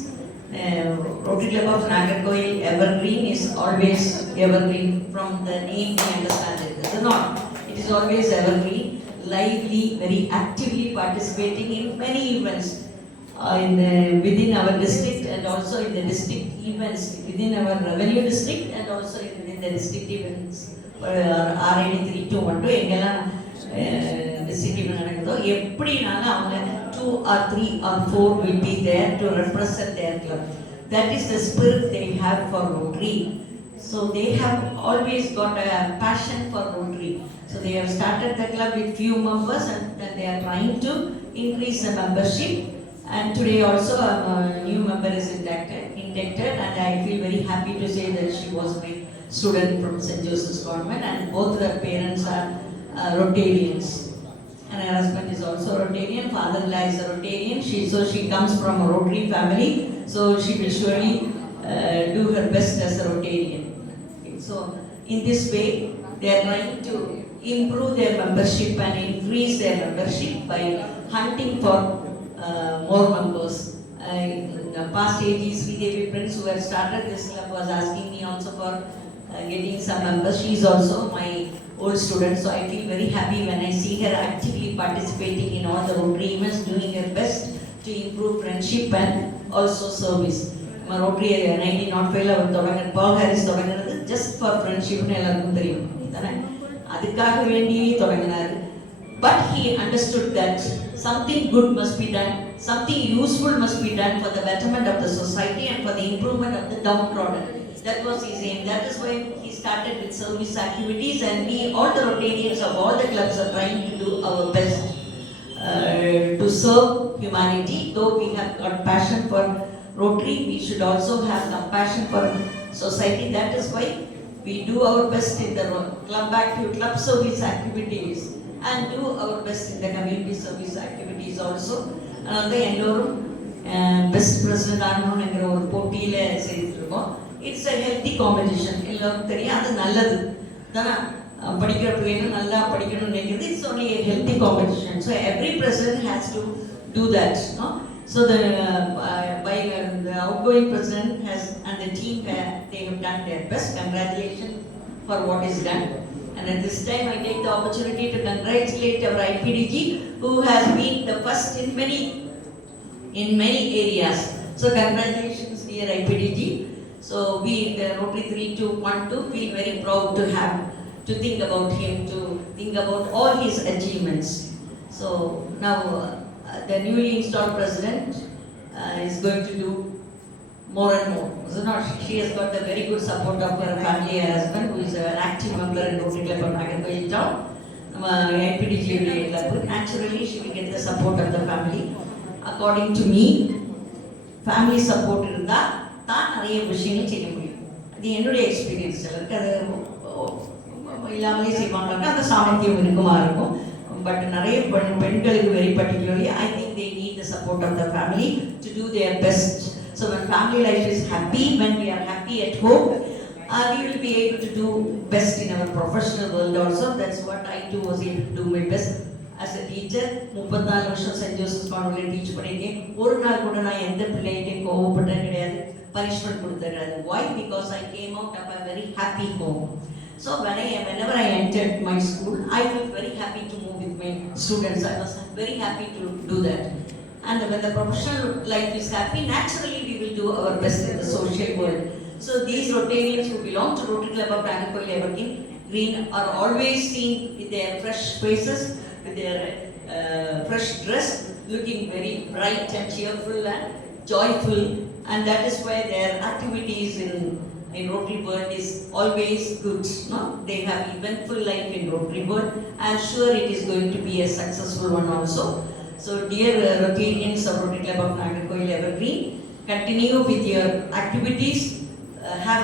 Rotary Club of Nagarkoil Evergreen is always evergreen. From the name we understand it. It is not. It is always evergreen, lively, very actively participating in many events within our district, and also in the district events within our revenue district, and also within the district events RID 3-2-1-2 எங்கெல்லாம் district event நடக்குதோ எப்படினாலும் அவங்க 2 or 3 or 4 will be there to represent their club. That is the spirit they have for Rotary. So they have always got a passion for Rotary. So they have started the club with few members, and then they are trying to increase the membership. And today also a new member is inducted, and I feel very happy to say that she was my student from St. Joseph's Convent, and both her parents are Rotarians. And her husband is also Rotarian, father-in-law is a Rotarian. She comes from a Rotary family, so she will surely do her best as a Rotarian. Okay, so in this way, they are trying to improve their membership and increase their membership by hunting for more members. In the past AG, Sri Devi Prince, who had started this club, was asking me also for getting some members. She is also my old student, so I feel very happy when I see her actively participating in all the Rotary events, doing her best to improve friendship and also service. Rotary 1905 அவர் தொடங்கின Paul Harris தொடங்கினது just for friendship னு எல்லாருக்கும் தெரியும் தானே, அதுக்காக வேண்டி தொடங்கினாரு. But he understood that something good must be done, something useful must be done for the betterment of the society and for the improvement of the downtrodden. That was his aim. That is why he started with service activities, and we, all the Rotarians of all the clubs, are trying to do our best to serve humanity. Though we have got passion for Rotary, we should also have compassion for society. That is why we do our best in the club service activities and do our best in the community service activities also. Another எல்லோரும் best president ஆகணும்ங்கிற ஒரு போட்டியில செய்துட்டு இருக்கோம். It's a healthy competition. எல்லாரும் தெரியும், அது நல்லது தானே. படிக்கிற பிள்ளைங்க நல்லா படிக்கணும்னு நினைக்கிறது, it's only a healthy competition. So every president has to do that, no? So the outgoing president has and the team, they have done their best. Congratulations for what is done. And at this time I take the opportunity to congratulate our IPDG, who has been the first in many areas. So congratulations dear IPDG. So we, the Rotary 3212, feel very proud to think about him, to think about all his achievements. So now the newly installed president is going to do more and more. So now she has got the very good support of her family, her husband, who is an active member in Rotary Club of Nagarkoil Town. IPDG club. Naturally, she will get the support of the family. According to me, family support இருந்தா தான் நிறைய விஷயங்கள் செய்ய முடியும். அது என்னுடைய experience. சிலருக்கு அது இல்லாமலே செய்வாங்க, அந்த சாமர்த்தியம் இருக்குமா இருக்கும். பட் நிறைய பெண்களுக்கு very particularly I think they need the support of the family to do their best. So when family life is happy, when we are happy at home, we will be able to do best in our professional world also. That's what I too was able to do my best as a teacher. 34 வருஷம் send Joseph's கான்வென்ட்ல teach பண்ணிருக்கேன். ஒரு நாள் கூட நான் எந்த பிள்ளைகிட்டையும் கோவப்பட்டது கிடையாது, punishment கொடுத்தது கிடையாது. Why? Because I came out of a very happy home. So whenever I entered my school, I felt very happy to move with my students. I was very happy to do that. And when the professional life is happy, naturally we will do our best in the social world. So these Rotarians who belong to Rotary Club of Nagarkoil Evergreen Green are always seen with their fresh faces, with their fresh dress, looking very bright and cheerful and joyful. And that is why their activities in Rotary world is always good. No? They have eventful life in Rotary world. I am sure it is going to be a successful one also. So dear Rotarians of Rotary Club of Nagarkoil Evergreen, continue with your activities, have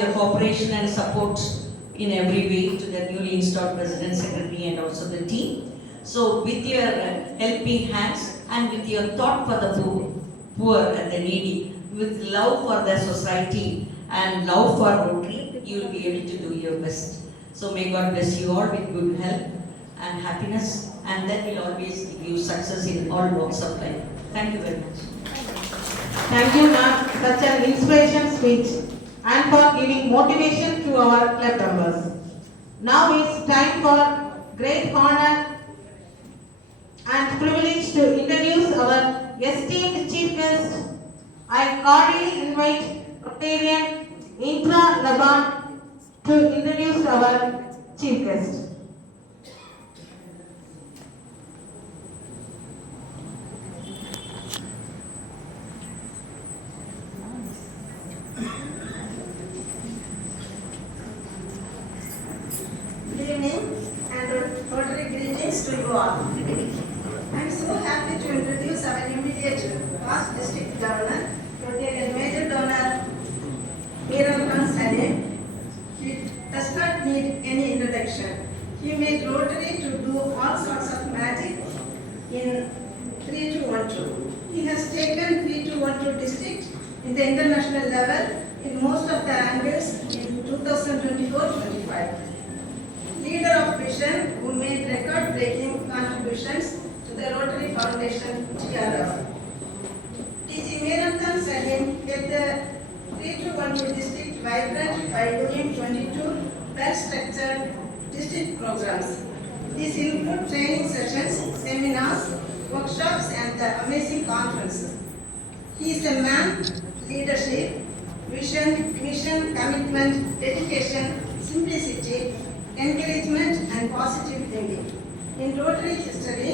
your cooperation and support in every way to the newly installed president, secretary and also the team. So with your helping hands and with your thought for the poor and the needy, with love for the society and love for Rotary, you will be able to do your best. So may God bless you all with good health and happiness, and that will always give you success in all walks of life. Thank you very much. Thank you, ma'am. Such an inspiration speech and for giving motivation to our club members. Now it's time for great honor and privilege to introduce our esteemed chief guest. I cordially invite Rotarian Indra Laban to introduce our chief guest. Good evening and Rotary greetings to you all. I am so happy to introduce our immediate past district governor, Rotarian Major Donor Meera Khan Salim, international level in most of the angles in 2024-25. Leader of vision who made record-breaking contributions to the Rotary Foundation TRF. TG Meeramthan Salim kept the 3-2-1 district vibrant by doing 22 well-structured district programs. These include training sessions, seminars, workshops, and the amazing conferences. He is a man, leadership, vision, mission, commitment, dedication, simplicity, encouragement, and positive thinking. In Rotary history,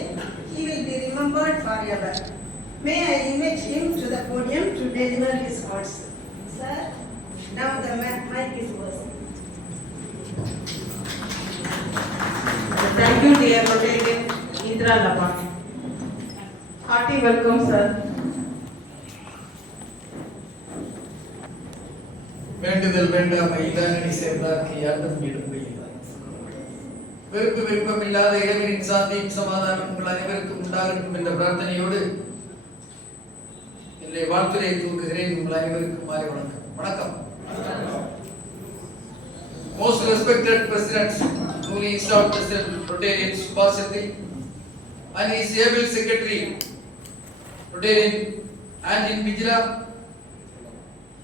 he will be remembered forever. May I invite him to the podium to deliver his words. Sir, now the mic is yours. Thank you, dear Rotarian Indra Lapan. Hearty welcome, sir. வேண்டுதல் வேண்டாம் ஐதானடி சேர்ந்தார்க்கு யாரும் வீடும் வெறுப்பு விருப்பம் இல்லாத இறைவனின் சாந்தியும் சமாதானம் உங்கள் அனைவருக்கும் உண்டாகட்டும் என்ற பிரார்த்தனையோடு என்னுடைய வாழ்த்துரையை தூக்குகிறேன். உங்கள் அனைவருக்கும் மாலை வணக்கம். வணக்கம். Most respected President, newly installed President Rotarian Subhash Chandra and his able Secretary Rotarian Anjin Bijla,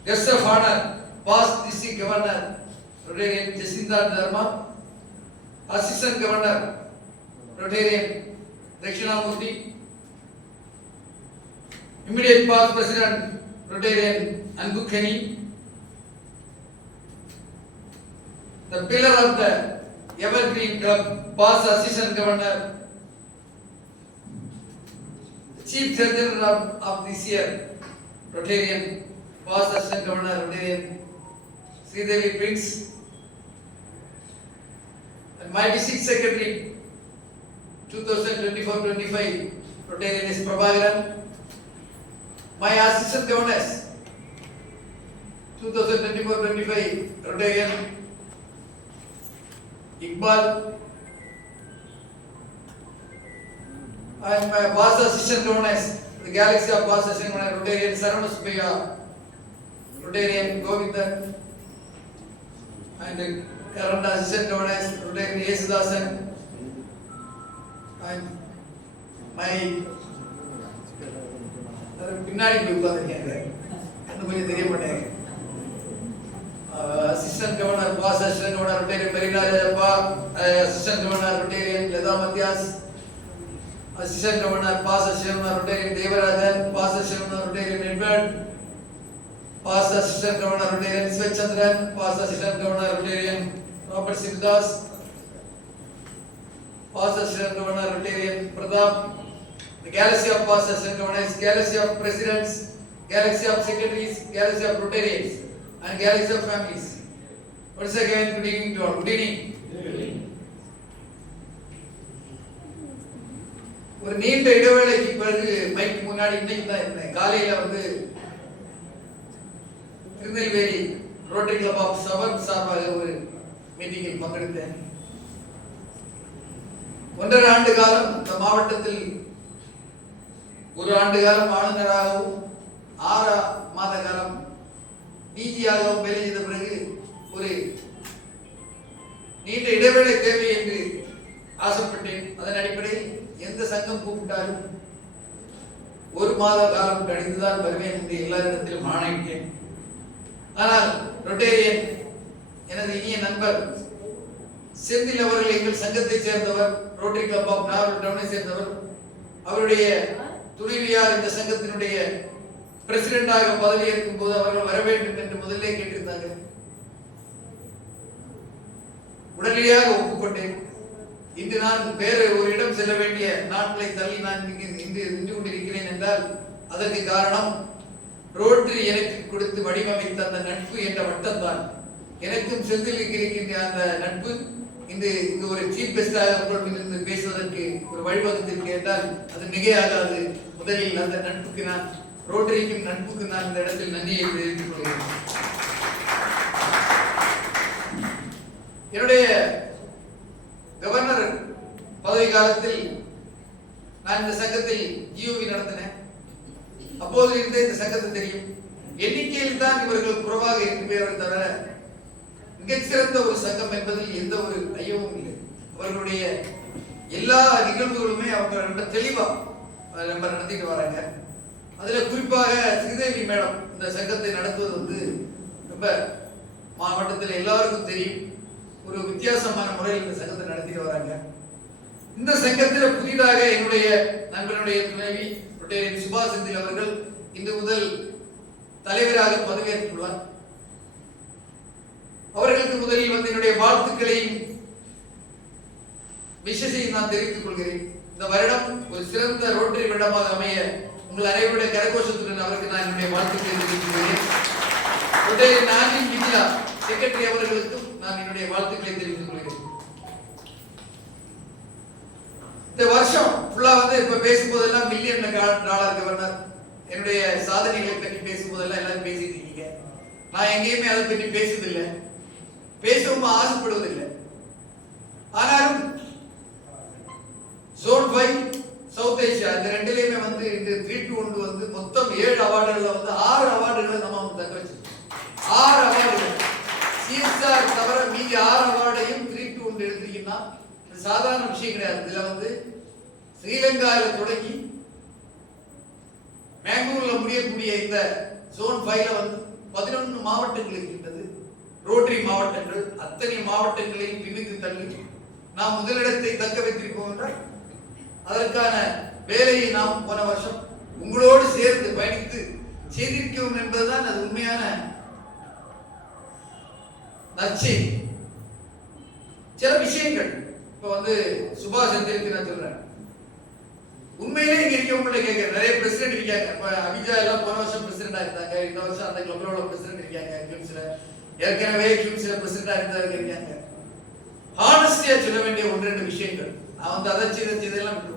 Guest of Honor, Past District Governor Rotarian Jacinda Dharma, Assistant Governor Rotarian Dakshinamurthy, Immediate Past President Rotarian Anbukhani, the pillar of the Evergreen Club, Past Assistant Governor, the Chief Surgeon of this year, Rotarian, Past Assistant Governor, Rotarian Sridevi Prince, and my District Secretary, 2024-25, Rotarian is Prabhakaran, my Assistant Governors, 2024-25, Rotarian Iqbal, and my past assistant governors, the galaxy of past assistant governor, Rotarian Saravana Subbiya, Rotarian Govindan, and the current assistant governors, Rotarian Yesudasan, and my பின்னாடி போய் உட்கார்ந்திருக்கேன், இன்னும் கொஞ்சம் தெரிய மாட்டேங்க. Assistant Governor, Past Assistant Governor, Rotarian Merilajappa, Assistant Governor, Rotarian Leda Mathias, Assistant Governor, Past Assistant Governor, Rotarian Devarajan, Past Assistant Governor, Rotarian Edward, Past Assistant Governor, Rotarian Svechandran, Past Assistant Governor, Rotarian Robert Simdas, Past Assistant Governor, Rotarian Pradap, the galaxy of Past Assistant Governors, galaxy of Presidents, galaxy of Secretaries, galaxy of Rotarians, and galaxy of families. Once again, good evening to all. Good evening. ஒரு நீண்ட இடைவேளைக்கு பிறகு மைக்கு முன்னாடி இன்னைக்கு தான் இருந்தேன். காலையில வந்து Tirunelveli rotary club of suburb சார்பாக ஒரு மீட்டிங்கில் பங்கெடுத்தேன். 1.5 ஆண்டு காலம் இந்த மாவட்டத்தில் 1 ஆண்டு காலம் ஆளுநராகவும் 6 மாத காலம் டிஜியாகவும் வேலை செய்த பிறகு ஒரு நீண்ட இடைவேளை தேவை என்று ஆசைப்பட்டேன். அதன் அடிப்படையில் எந்த சங்கம் கூப்பிட்டாலும் 1 மாத காலம் கழிந்துதான் வருவேன் என்று எல்லாரிடத்திலும் ஆணையிட்டேன். ஆனால் ரொட்டேரியன் எனது இனிய நண்பர் செந்தில் அவர்கள் எங்கள் சங்கத்தை சேர்ந்தவர், ரோட்டரி கிளப் ஆஃப் நாகூர் டவுனை சேர்ந்தவர். அவருடைய துணைவியார் இந்த சங்கத்தினுடைய பிரசிடென்டாக பதவியேற்கும் போது அவர்கள் வர வேண்டும் என்று முதலே கேட்டிருந்தாங்க. உடனடியாக ஒப்புக்கொண்டேன். இன்று நான் வேறு ஒரு இடம் செல்ல வேண்டிய நாட்களை தள்ளி நான் இங்கு நின்று கொண்டிருக்கிறேன் என்றால் அதற்கு காரணம் ரோட்டரி எனக்கு கொடுத்து வடிவமைத்த அந்த நட்பு என்ற வட்டம் தான். எனக்கும் செந்திலுக்கு இருக்கின்ற அந்த நட்பு இங்கு ஒரு சீஃப் கெஸ்டாக உங்களிடம் பேசுவதற்கு ஒரு வழிவகுத்திருக்க என்றால் அது மிகையாகாது. முதலில் அந்த நட்புக்கு நான், ரோட்டரிக்கும் நட்புக்கு நான் இந்த இடத்தில் நன்றியை தெரிவித்துக் கொள்கிறேன். என்னுடைய கவர்னர் பதவி காலத்தில் நான் இந்த சங்கத்தில் ஜிஓவி நடத்தினேன். அப்போது இருந்த இந்த சங்கத்தை தெரியும். எண்ணிக்கையில் தான் இவர்கள் குறைவாக இருக்கிறார்களே தவிர மிகச்சிறந்த ஒரு சங்கம் என்பதில் எந்த ஒரு ஐயமும் இல்லை. அவர்களுடைய எல்லா நிகழ்வுகளுமே அவங்க ரொம்ப தெளிவா நம்ம நடத்திட்டு வராங்க. அதுல குறிப்பாக ஸ்ரீதேவி மேடம் இந்த சங்கத்தை நடத்துவது வந்து ரொம்ப மாவட்டத்தில் எல்லாருக்கும் தெரியும். ஒரு வித்தியாசமான முறையில் இந்த சங்கத்தை நடத்திட்டு வராங்க. இந்த சங்கத்தில் புதிதாக என்னுடைய நண்பனுடைய துணைவி ரொட்டேரியன் சுபாஷ் செந்தில் அவர்கள் இன்று முதல் தலைவராக பதவியேற்றுள்ளார். அவர்களுக்கு முதலில் வந்து என்னுடைய வாழ்த்துக்களையும் விஷயத்தையும் நான் தெரிவித்துக் கொள்கிறேன். இந்த வருடம் ஒரு சிறந்த ரோட்டரி வருடமாக அமைய உங்கள் அனைவருடைய கரகோஷத்துடன் அவருக்கு நான் என்னுடைய வாழ்த்துக்களை தெரிவித்துக் கொள்கிறேன். ரொட்டேரியன் நாகின் விஜயா செக்ரட்டரி அவர்களுக்கும் நான் என்னுடைய வாழ்த்துக்களை தெரிவித்துக் கொள்கிறேன். இந்த வருஷம் ஃபுல்லா வந்து இப்ப பேசும்போதெல்லாம் மில்லியன் டாலர் கவர்னர் என்னுடைய சாதனைகளை பற்றி பேசும்போதெல்லாம் எல்லாரும் பேசிட்டு இருக்கீங்க. நான் எங்கேயுமே அதை பற்றி பேசுவதில்லை, பேசவும் ஆசைப்படுவதில்லை. ஆனாலும் ஜோன் 5 சவுத் ஏசியா இந்த ரெண்டுலயுமே வந்து இந்த 3-1 வந்து மொத்தம் 7 அவார்டுகள்ல வந்து 6 அவார்டுகளை நம்ம வந்து தக்க வச்சிருக்கோம். 6 அவார்டுகள் சிஎஸ்ஆர் தவிர மீதி 6 அவார்டையும் 3-1 எடுத்தீங்கன்னா சாதாரண விஷயம் கிடையாது. இதுல வந்து ஸ்ரீலங்காவில தொடங்கி மேங்களூர்ல முடியக்கூடிய இந்த ஜோன் 5ல வந்து 11 மாவட்டங்கள் இருக்கின்றது. ரோட்டரி மாவட்டங்கள் அத்தனை மாவட்டங்களையும் பின்னுக்கு தள்ளி நாம் முதலிடத்தை தக்க வைத்திருக்கோம் என்றால் அதற்கான வேலையை நாம் போன வருஷம் உங்களோடு சேர்ந்து பயணித்து செய்திருக்கிறோம் என்பதுதான் அது உண்மையான நற்செய்தி. சில விஷயங்கள் இப்ப வந்து சுபாஷ் சந்திரக்கு நான் சொல்றேன், உண்மையிலே இங்க இருக்கவங்கள்ட்ட கேட்கிறேன். நிறைய பிரசிடென்ட் இருக்காங்க. இப்ப அபிஜா எல்லாம் போன வருஷம் பிரசிடென்டா இருந்தாங்க, இந்த வருஷம் அந்த கிளப்ல பிரசிடென்ட் இருக்காங்க. கியூம்ஸ்ல ஏற்கனவே கியூம்ஸ்ல பிரசிடென்டா இருக்காங்க. ஹானஸ்டியா சொல்ல வேண்டிய 1-2 விஷயங்கள். நான் வந்து அதை செய்தெல்லாம் விட்டுருவோம்.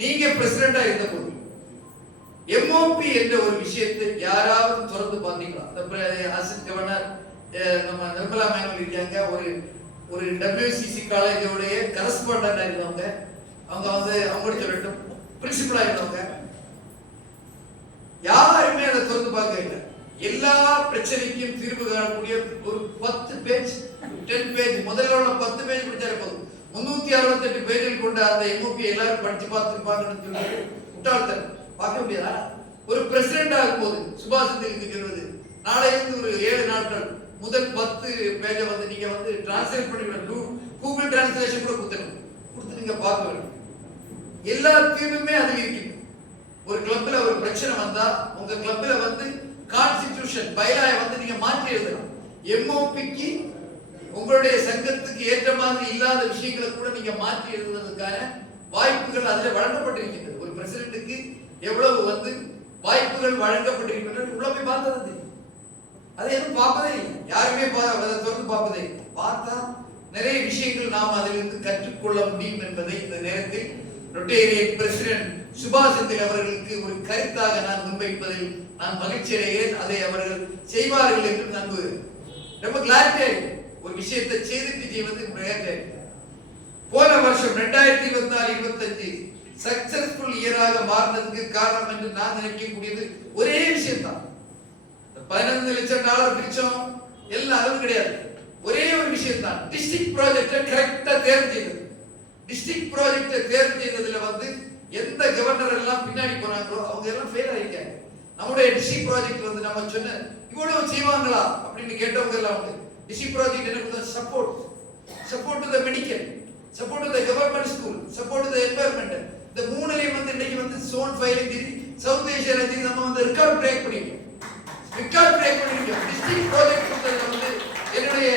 நீங்க பிரசிடென்டா இருந்த போது எம்ஓபி என்ற ஒரு விஷயத்தை யாராவது தொடர்ந்து பாத்தீங்களா? அசிஸ்டன்ட் கவர்னர் நம்ம நிர்மலா மேம் இருக்காங்க. ஒரு WCC காலேஜோடைய கரஸ்பாண்டண்டா இருந்தவங்க, அவங்க வந்து அவங்களோட சொல்லட்டும் பிரின்சிபலா இருந்தவங்க, யாருமே அதை திறந்து பார்க்க இல்லை. எல்லா பிரச்சனைக்கும் தீர்வு காணக்கூடிய ஒரு 10 பேஜ் 10 பேஜ் முதல்ல உள்ள 10 பேஜ் படிச்சாலே போதும். 368 பேஜில் கொண்ட அந்த எம்ஓபி எல்லாரும் படிச்சு பார்த்துருப்பாங்கன்னு சொல்லி முட்டாள்தனம் பார்க்க முடியாதா? ஒரு பிரசிடென்ட் ஆகும் போது சுபாஷ் சந்திரக்கு சொல்வது நாளை இருந்து ஒரு 7 நாட்கள் முதல் 10 பேஜை வந்து நீங்க வந்து டிரான்ஸ்லேட் பண்ணிக்கணும். கூகுள் டிரான்ஸ்லேஷன் கூட கொடுத்து நீங்க பார்க்க வேண்டும். எல்லா தீர்வுமே அதில் இருக்கு. ஒரு கிளப்ல ஒரு பிரச்சனை வந்தா உங்க கிளப்ல வந்து கான்ஸ்டிடியூஷன் பைலாய வந்து நீங்க மாற்றி எழுதலாம். எம்ஓபிக்கு உங்களுடைய சங்கத்துக்கு ஏற்ற மாதிரி இல்லாத விஷயங்களை கூட நீங்க மாற்றி எழுதுவதற்கான வாய்ப்புகள் அதில் வழங்கப்பட்டிருக்கின்றது. ஒரு பிரசிடென்ட்டுக்கு எவ்வளவு வந்து வாய்ப்புகள் வழங்கப்பட்டிருக்கின்றன உள்ள போய் பார்த்தது தெரியும். அதை எதுவும் பார்ப்பதே இல்லை, யாருமே அதை தொடர்ந்து பார்ப்பதே இல்லை. பார்த்தா நிறைய விஷயங்கள் நாம் அதிலிருந்து கற்றுக்கொள்ள முடியும் என்பதை இந்த நேரத்தில் ரொட்டேரியன் பிரசிடென்ட் சுபாஷ் சந்திர அவர்களுக்கு ஒரு கருத்தாக நான் முன்வைப்பதில் நான் மகிழ்ச்சி அடைகிறேன். அதை அவர்கள் செய்வார்கள் என்று நம்புகிறேன். ரொம்ப கிளாரிட்டியா ஒரு விஷயத்தை செய்வது முறையாக. போன வருஷம் 2024-25 சக்சஸ்ஃபுல் இயராக மாறினதுக்கு காரணம் என்று நான் நினைக்கக்கூடியது ஒரே விஷயம் தான். $15 லட்சம் பிரிச்சோம் எல்லாம் அதுவும் கிடையாது. ஒரே ஒரு விஷயம் தான், டிஸ்ட்ரிக்ட் ப்ராஜெக்டை கரெக்டா தேர்வு செய்தது. டிஸ்ட்ரிக்ட் ப்ராஜெக்டை தேர்வு செய்ததுல வந்து எந்த கவர்னர் எல்லாம் பின்னாடி போனாங்களோ அவங்க எல்லாம் ஃபெயில் ஆகிட்டாங்க. நம்முடைய டிஸ்ட்ரிக்ட் ப்ராஜெக்ட் வந்து நம்ம சொன்ன இவ்வளவு செய்வாங்களா அப்படின்னு கேட்டவங்க எல்லாம் உண்டு. டிஸ்ட்ரிக்ட் ப்ராஜெக்ட் எனக்கு support to the medical, support to the government school, support to the environment. இந்த மூணுலயும் வந்து இன்னைக்கு வந்து சோன் 5 சவுத் ஏசியால நம்ம வந்து ரெக்கார்ட் பிரேக் பண்ணிருக்கோம். டிஸ்ட்ரிக்ட் ப்ராஜெக்ட் வந்து என்னுடைய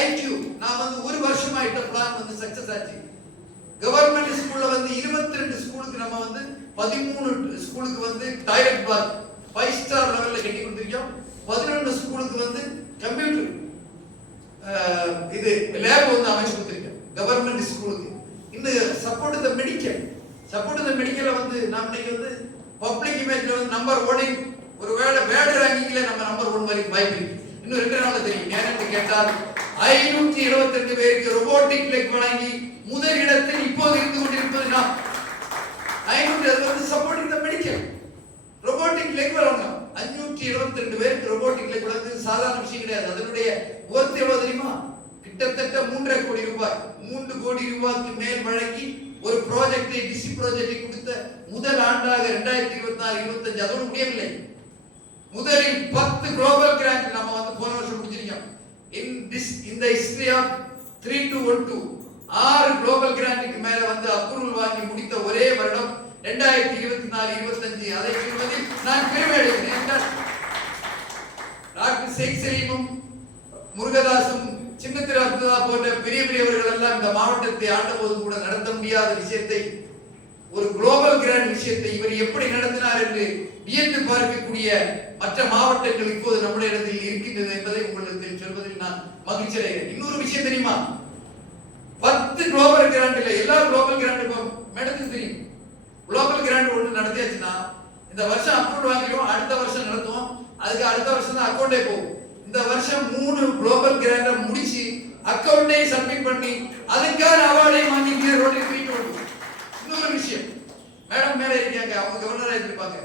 ஐக்யூ நான் வந்து ஒரு வருஷமா இட்ட பிளான் வந்து சக்சஸ் ஆச்சு. கவர்மெண்ட் ஸ்கூல்ல வந்து 22 ஸ்கூலுக்கு நம்ம வந்து 13 ஸ்கூலுக்கு வந்து டாய்லெட் பாத் 5 ஸ்டார் லெவல்ல கட்டி கொடுத்திருக்கோம். 11 ஸ்கூலுக்கு வந்து கம்ப்யூட்டர் இது லேப் வந்து அமைச்சு கொடுத்திருக்கோம் கவர்மெண்ட் ஸ்கூலுக்கு. இந்த சப்போர்ட் தி மெடிக்கல் வந்து நாம் இன்னைக்கு வந்து பப்ளிக் இமேஜ்ல வந்து நம்பர் 1 ஒருவேளை வேர்ல்ட் ரேங்கிங்ல நம்ம நம்பர் 1 வரைக்கும் வாய்ப்பு இருக்கு. இன்னும் 2 நாள்ல தெரியும். ஏன்னு கேட்டால் 572 பேருக்கு ரோபோட்டிக் லெக் வழங்கி முதல் இடத்தில் இப்போது இருந்து கொண்டிருப்பது நாம். 500 அது வந்து சப்போர்ட்டிங் தி மெடிக்கல் ரோபோட்டிக் லெக் வழங்கணும். 572 பேருக்கு ரோபோட்டிக்ல கொடுத்தது சாதாரண விஷயம் கிடையாது. அதனுடைய ஒர்த் எவ்வளவு தெரியுமா? கிட்டத்தட்ட 3.5 கோடி ரூபாய். 3 கோடி ரூபாய்க்கு மேல் வழங்கி ஒரு ப்ராஜெக்டை டிசி ப்ராஜெக்டை கொடுத்த முதல் ஆண்டாக 2024-25 அதோடு முடியவில்லை. முதலில் 10 குளோபல் கிராண்ட் நம்ம வந்து போன வருஷம் முடிச்சிருக்கோம். இந்த ஹிஸ்டரி ஆஃப் 3212 6 குளோபல் கிராண்ட்க்கு மேல வந்து அப்ரூவல் வாங்கி முடித்த ஒரே வருடம் 2024-25. அதை சொல்வதில் நான் பெருமை அடைகிறேன். டாக்டர் ஷேக் சலீமும் முருகதாசும் சின்னத்திர அப்துல்லா போன்ற பெரிய பெரியவர்கள் எல்லாம் இந்த மாவட்டத்தை ஆண்டபோது கூட நடத்த முடியாத விஷயத்தை, ஒரு குளோபல் கிராண்ட் விஷயத்தை இவர் எப்படி நடத்தினார் என்று வியந்து பார்க்கக்கூடிய மற்ற மாவட்டங்கள் இப்போது நம்முடைய இடத்தில் இருக்கின்றது என்பதை உங்களுக்கு சொல்வதில் நான் மகிழ்ச்சி அடைகிறேன். இன்னொரு விஷயம் தெரியுமா? 10 குளோபல் கிராண்ட் இல்ல, எல்லா குளோபல் கிராண்ட் மேடத்துக்கு தெரியும். குளோபல் கிராண்ட் ஒன்று நடத்தியாச்சுன்னா இந்த வருஷம் அப்ரூவ் வாங்கிடுவோம், அடுத்த வருஷம் நடத்துவோம், அதுக்கு அடுத்த வருஷம் தான் அக்கௌண்டே போகும். இந்த வருஷம் 3 குளோபல் கிராண்ட முடிச்சு அக்கௌண்டே சப்மிட் பண்ணி அதுக்கான அவார்டை வாங்கி ரோட்டரி ட்ரீட் பண்ணுவோம். இன்னொரு விஷயம், மேடம் மேல இருக்காங்க, அவங்க கவர்னரா இருப்பாங்க.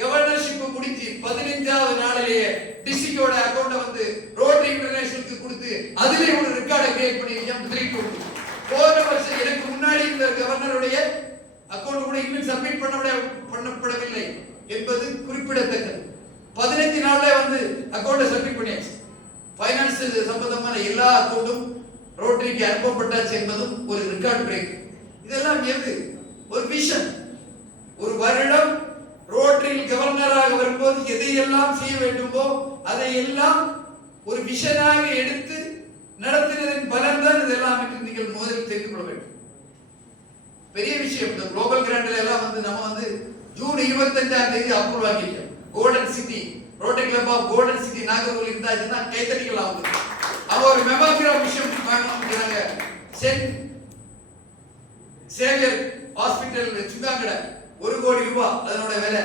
கவர்னர்ஷிப் முடிச்சு 15வது நாளிலேயே டிஸ்ட்ரிக்டோட அக்கௌண்ட வந்து ரோட்டரி இன்டர்நேஷனலுக்கு கொடுத்து அதிலே ஒரு ரெக்கார்டை கிரியேட் பண்ணிருக்கேன். ட்ரீட் பண்ணுவோம். போன வருஷம் எனக்கு முன்னாடி இந்த கவர்னருடைய அக்கௌண்ட் கூட இன்னும் சப்மிட் பண்ணப்படவில்லை என்பது குறிப்பிடத்தக்கது. 15 நாள்ல வந்து அக்கௌண்ட் சப்மிட் பண்ணியாச்சு. ஃபைனான்ஸ் சம்பந்தமான எல்லா அக்கௌண்ட்டும் ரோட்டரிக்கு அனுப்பப்பட்டாச்சு என்பதும் ஒரு ரெக்கார்ட் பிரேக். இதெல்லாம் எது? ஒரு விஷன். ஒரு வருடம் ரோட்டரியில் கவர்னராக வரும்போது எதையெல்லாம் செய்ய வேண்டுமோ அதையெல்லாம் ஒரு விஷனாக எடுத்து நடத்தினதின் பலன் தான் இதெல்லாம் என்று நீங்கள் முதலில் தெரிந்து கொள்ள வேண்டும். பெரிய விஷயம். இந்த குளோபல் கிராண்ட்ல எல்லாம் வந்து நம்ம வந்து ஜூன் 25ஆம் தேதி அப்ரூவல் வாங்கிட்டோம். Golden city rotary club of golden city Nagercoil இருந்தாச்சுன்னா கைத்தறிகள் ஆகுது. அவ ஒரு மெமோகிராம் விஷயம் வாங்கினாங்க. சென்ட் சேவியர் ஹாஸ்பிட்டல் சுங்காங்கட 1 கோடி ரூபாய் அதனோட விலை.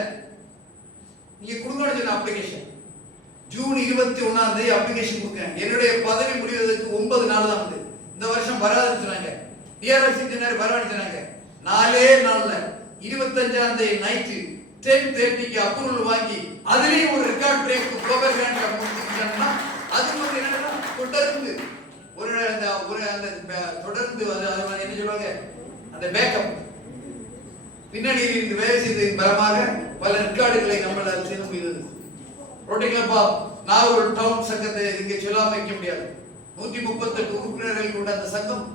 நீங்க கொடுங்கன்னு சொன்ன அப்ளிகேஷன் ஜூன் 21ஆம் தேதி அப்ளிகேஷன் கொடுத்தேன். என்னுடைய பதவி முடிவதற்கு 9 நாள் தான் வந்து இந்த வருஷம் வராதுன்னு சொன்னாங்க. டிஆர்எஸ் இன்ஜினியர் வரவான்னு சொன்னாங்க. 4 நாள்ல 25ஆம் தேதி நைட்டு 10:30க்கு அப்ரூவல் வாங்கி அதுலயும் ஒரு ரெக்கார்ட் பிரேக் குளோபல் கிராண்ட் முடிச்சிட்டாங்கன்னா அது வந்து என்னன்னா தொடர்ந்து தொடர்ந்து என்ன சொல்லுவாங்க, அந்த பேக்கப் பின்னாடி இருந்து வேலை செய்ததின் பலமாக பல ரெக்கார்டுகளை நம்மளால் செய்ய முடியாது. Rotary club of Nagercoil town சங்கத்தை இங்கே சொல்லாம வைக்க முடியாது. 138 உறுப்பினர்கள் கொண்ட அந்த சங்கம்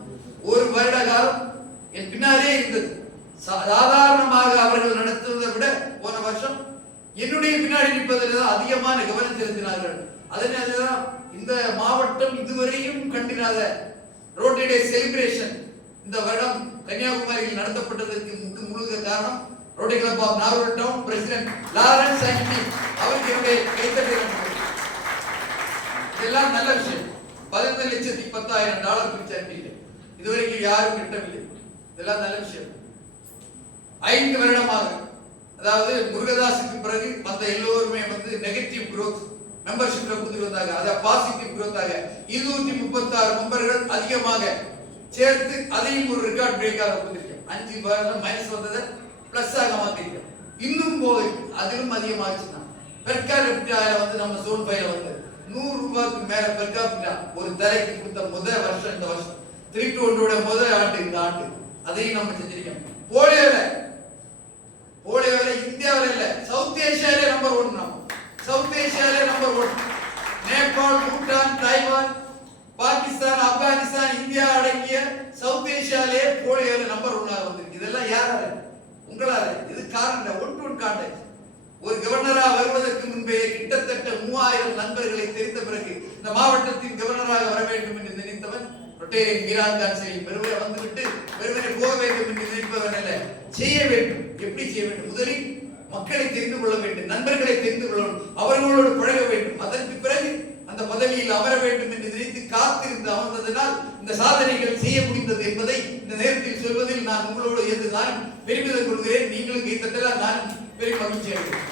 ஒரு வருட காலம் என் பின்னாலே இருந்தது. சாதாரணமாக அவர்கள் நடத்துவதை விட போன வருஷம் என்னுடைய பின்னாடி நிற்பதில் தான் அதிகமான கவனம் செலுத்தினார்கள். அதனாலதான் இந்த மாவட்டம் இதுவரையும் கண்டிராத ரோட்டரி டே செலிப்ரேஷன் இந்த வருடம் கன்னியாகுமரியில் நடத்தப்பட்டதற்கு முழுக்க காரணம் Rotary club of Nagercoil town president Lawrence Antony அவருக்கு என்னுடைய கைத்தட்டல். இதெல்லாம் நல்ல விஷயம். $11,10,000 பிரிச்சு அனுப்பிட்டு இதுவரைக்கும் யாரும் கிட்டவில்லை. இதெல்லாம் நல்ல விஷயம். 5 வருடமாக, அதாவது முருகதாசுக்கு பிறகு மற்ற எல்லோருமே வந்து நெகட்டிவ் growth மெம்பர்ஷிப்ல கொடுத்து வந்தாங்க. அத பாசிட்டிவ் growth ஆக 236 மெம்பர்கள் அதிகமாக சேர்த்து அதையும் ஒரு ரெக்கார்ட் பிரேக்காக கொடுத்திருக்கோம். 5 வருடம் மைனஸ் வந்ததை பிளஸ் ஆக மாத்திருக்கோம். இன்னும் போய் அதிலும் அதிகமாச்சுன்னா பெர் கேபிட்டா வந்து நம்ம சோன் பையில வந்து 100 ரூபாய்க்கு மேல பெர் கேபிட்டா ஒரு தலைக்கு கொடுத்த முதல் வருஷம் இந்த வருஷம் 321 முதல் ஆண்டு இந்த ஆண்டு அதையும் நம்ம செஞ்சிருக்கோம். போலியோல இந்தியாவில் இல்ல சவுத் ஏசியாவிலே நம்பர் 1. நம்ம சவுத் ஏசியாவிலே number 1. Nepal, Bhutan, Taiwan, Pakistan, Afghanistan, India அடங்கிய சவுத் ஏசியாவிலே போலியோல நம்பர் 1 வந்திருக்கு. இதெல்லாம் யாரால? உங்களால. இது காரணம் ஒன் கான்டாக்ட். ஒரு கவர்னரா வருவதற்கு முன்பே கிட்டத்தட்ட 3000 நண்பர்களை தெரிந்த பிறகு இந்த மாவட்டத்தின் கவர்னராக வர வேண்டும் என்று நினைத்தவன் ரொட்டேரியன் மீரான் சரி வெறுவரை வந்துவிட்டு வெறுவரை போக வேண்டும் என்று நினைப்பவன் அல்ல. செய்ய வேண்டும். எப்படி செய்ய வேண்டும்? முதலில் மக்களை தெரிந்து கொள்ள வேண்டும், நண்பர்களை தெரிந்து கொள்ள வேண்டும், அவர்களோடு பழக வேண்டும். அதற்கு பிறகு அந்த பதவியில் அமர வேண்டும் என்று நினைத்து காத்திருந்து அமர்ந்ததனால் இந்த சாதனைகள் செய்ய முடிந்தது என்பதை இந்த நேரத்தில் சொல்வதில் நான் உங்களோடு இருந்து நான் பெருமிதம் கொள்கிறேன். நீங்களும் கைத்தட்டலாம், நான் பெரும் மகிழ்ச்சி அடைகிறேன்.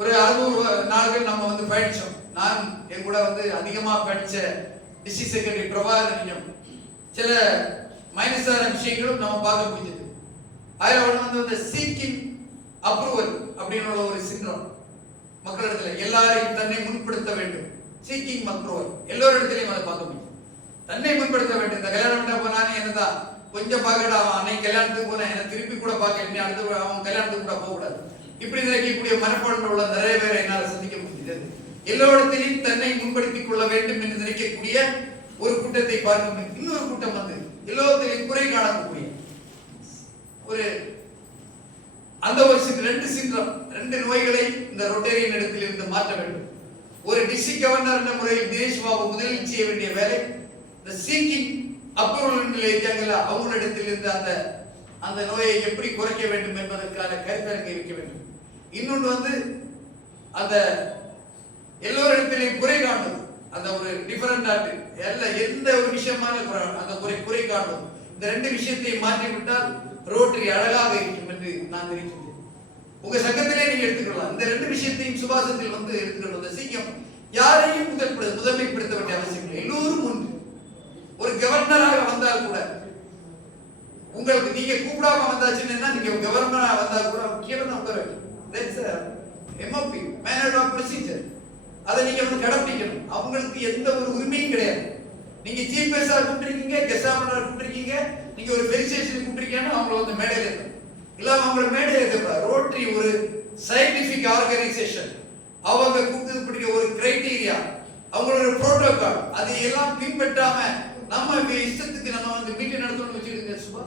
ஒரு 600 நாட்கள் நம்ம வந்து பயணிச்சோம். நான் என் கூட வந்து அதிகமா படிச்ச டிஸ்ட்ரிக்ட் செக்ரட்டரி பிரபாகரன் சில மைனஸான விஷயங்களும் நம்ம பார்க்க முடிஞ்சது. அதுல ஒன்று வந்து சீக்கிங் அப்ரூவல் அப்படின்னு ஒரு சின்னம் மக்களிடத்துல எல்லாரையும் தன்னை முன்படுத்த வேண்டும். சீக்கிங் அப்ரூவல் எல்லோரிடத்திலையும் அதை பார்க்க முடியும். தன்னை முன்படுத்த வேண்டும். இந்த கல்யாணம் பண்ண போனானே என்னதான் கொஞ்சம் பார்க்கடா, அவன் அன்னைக்கு கல்யாணத்துக்கு போனேன் என்ன திருப்பி கூட பார்க்க, அடுத்து அவன் கல்யாணத்துக்கு கூட போகக்கூடாது. இப்படி நினைக்கக்கூடிய மனப்பான்மை உள்ள நிறைய பேரை என்னால் சந்திக்க முடிகிறது. எல்லோரிடத்திலையும் தன்னை முன்படுத்திக் கொள்ள வேண்டும் என்று நினைக்கக்கூடிய ஒரு கூட்டத்தை பார்க்கும். இன்னொரு கூட்டம் வந்து எல்லோருத்திலையும் குறை காணக்கூடிய ஒரு அந்த ஒரு ரெண்டு சின்ரம், ரெண்டு நோய்களை இந்த ரொட்டேரியன் இடத்தில் இருந்து மாற்ற வேண்டும். ஒரு டிஸ்ட்ரிக்ட் கவர்னர் என்ற முறையில் தினேஷ் பாபு முதலில் செய்ய வேண்டிய வேலை இந்த சீக்கிங் அப்ரூவல் இருக்காங்கல்ல அவங்களிடத்தில் இருந்து அந்த நோயை எப்படி குறைக்க வேண்டும் என்பதற்கான கருத்தரங்கை வைக்க வேண்டும். இன்னொன்று வந்து அந்த எல்லோரிடத்திலையும் குறை காணுவது, அந்த ஒரு டிஃபரண்ட் எந்த ஒரு விஷயமான அந்த குறை காணுவது, இந்த ரெண்டு விஷயத்தை மாற்றிவிட்டால் ரோட்டரி அழகாக இருக்கும் என்று நான் நினைக்கிறேன். உங்க சங்கத்திலே நீங்க எடுத்துக்கலாம். இந்த ரெண்டு விஷயத்தையும் சுபாசத்தில் வந்து எடுத்துக்கொள்வது சீக்கிரம் யாரையும் முதன்மைப்படுத்த வேண்டிய அவசியம் இல்லை. எல்லோரும் ஒன்று. ஒரு கவர்னராக வந்தால் கூட உங்களுக்கு நீங்க கூப்பிடாம வந்தாச்சுன்னா நீங்க கவர்னரா வந்தா கூட கீழே தான் உட்கார வைக்கணும். எம்ஓபி மேனர்ட் ஆஃப் ப்ரொசீஜர் அதை நீங்க வந்து கடைபிடிக்கணும். அவங்களுக்கு எந்த ஒரு உரிமையும் கிடையாது. நீங்க சீஃப் கெஸ்டா கூப்பிட்டுருக்கீங்க, கெஸ்ட் ஆஃபரா கூப்பிட்டுருக்கீங்க, நீங்க ஒரு ஃபெலிசிட்டேஷன் கூப்பிட்டுருக்கீங்கன்னா அவங்கள வந்து மேடையில் இருக்கணும். இல்லாம அவங்கள மேடையில் இருக்கக்கூடாது. ரோட்டரி ஒரு சயின்டிபிக் ஆர்கனைசேஷன். அவங்க கூப்பிட்டு பிடிக்க ஒரு கிரைட்டீரியா, அவங்களோட புரோட்டோகால் அதை எல்லாம் பின்பற்றாம நம்ம இஷ்டத்துக்கு நம்ம வந்து மீட்டிங் நடத்தணும்னு வச்சுக்கிட்டு சுபா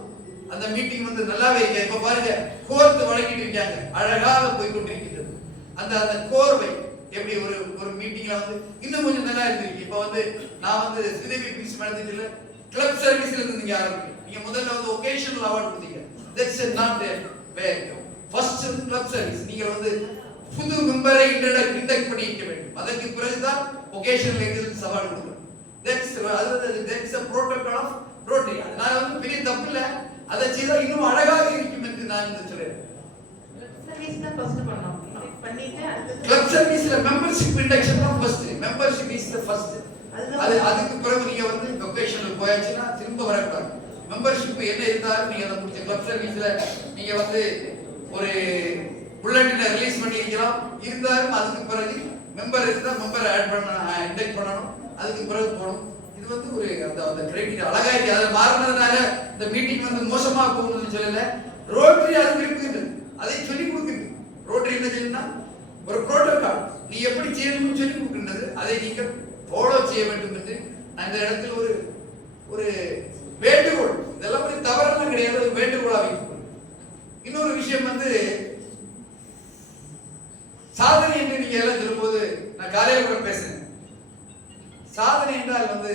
அந்த மீட்டிங் வந்து நல்லாவே இருக்கு. இப்ப பாருங்க கோர்த்து வழங்கிட்டு இருக்காங்க, அழகாக போய் கொண்டிருக்கிறது. அந்த கோர்வை எப்படி ஒரு மீட்டிங்ல வந்து இன்னும் கொஞ்சம் நல்லா இருந்திருக்கு. இப்ப வந்து நான் வந்து ஸ்ரீதேவி பீஸ் நடந்துச்சுல கிளப் சர்வீஸ்ல இருந்து நீங்க ஆரம்பிங்க. நீங்க முதல்ல வந்து ஒகேஷனல் அவார்ட் கொடுத்தீங்க. That's not there. ஃபர்ஸ்ட் வந்து கிளப் சர்வீஸ். நீங்க வந்து புது மெம்பரை இன்டெக்ட் பண்ணி வைக்க வேண்டும். அதற்கு பிறகுதான் ஒகேஷனல் எக்ஸலன்ஸ் அவார்ட் கொடுக்கணும். That's a protocol of Rotary. அதனால வந்து பெரிய தப்பு இல்ல. அதை செய்தா இன்னும் அழகாக இருக்கும் என்று நான் சொல்றேன். சர்வீஸ் தான் ஃபர்ஸ்ட் பண்ணோம். பண்ணிட்டு அடுத்து கிளப் சர்வீஸ்ல மெம்பர்ஷிப் இண்டக்ஷன் தான் first. Membership is the first. அதுக்கு பிறகு நீங்க வந்து ஒகேஷனல் போயாச்சுன்னா திரும்ப வரக்கூடாது. மெம்பர்ஷிப் என்ன இருந்தாலும் நீங்க அதை முடிச்ச கிளப் சர்வீஸ்ல நீங்க வந்து ஒரு புல்லட்டினை ரிலீஸ் பண்ணிருக்கலாம். இருந்தாலும் அதுக்கு பிறகு மெம்பர் இருந்தா மெம்பரை ஆட் பண்ணணும், இன்டெக்ட் பண்ணணும். அதுக்கு பிறகு போகணும். இது வந்து ஒரு அந்த கிரைட்டீரியா அழகா இருக்கு. அதை மாறினதுனால இந்த மீட்டிங் வந்து மோசமா போகணும்னு சொல்லல. ரோட்டரி அது விரும்புகிறது, அதை சொல்லி கொடுக்குது. ரோட்டரி என்ன செய்யணும்னா ஒரு புரோட்டோகால் நீ எப்படி செய்யணும்னு சொல்லி கொடுக்கின்றது. அதை நீங்க ஃபாலோ செய்ய வேண்டும் என்று நான் இந்த இடத்துல ஒரு வேண்டுகோள், இதெல்லாம் ஒரு தவறெல்லாம் கிடையாது, ஒரு வேண்டுகோளா வைக்கும். இன்னொரு விஷயம் வந்து சாதனை என்று நீங்க எல்லாம் சொல்லும்போது நான் காலையில் கூட பேசுறேன். சாதனை என்றால் வந்து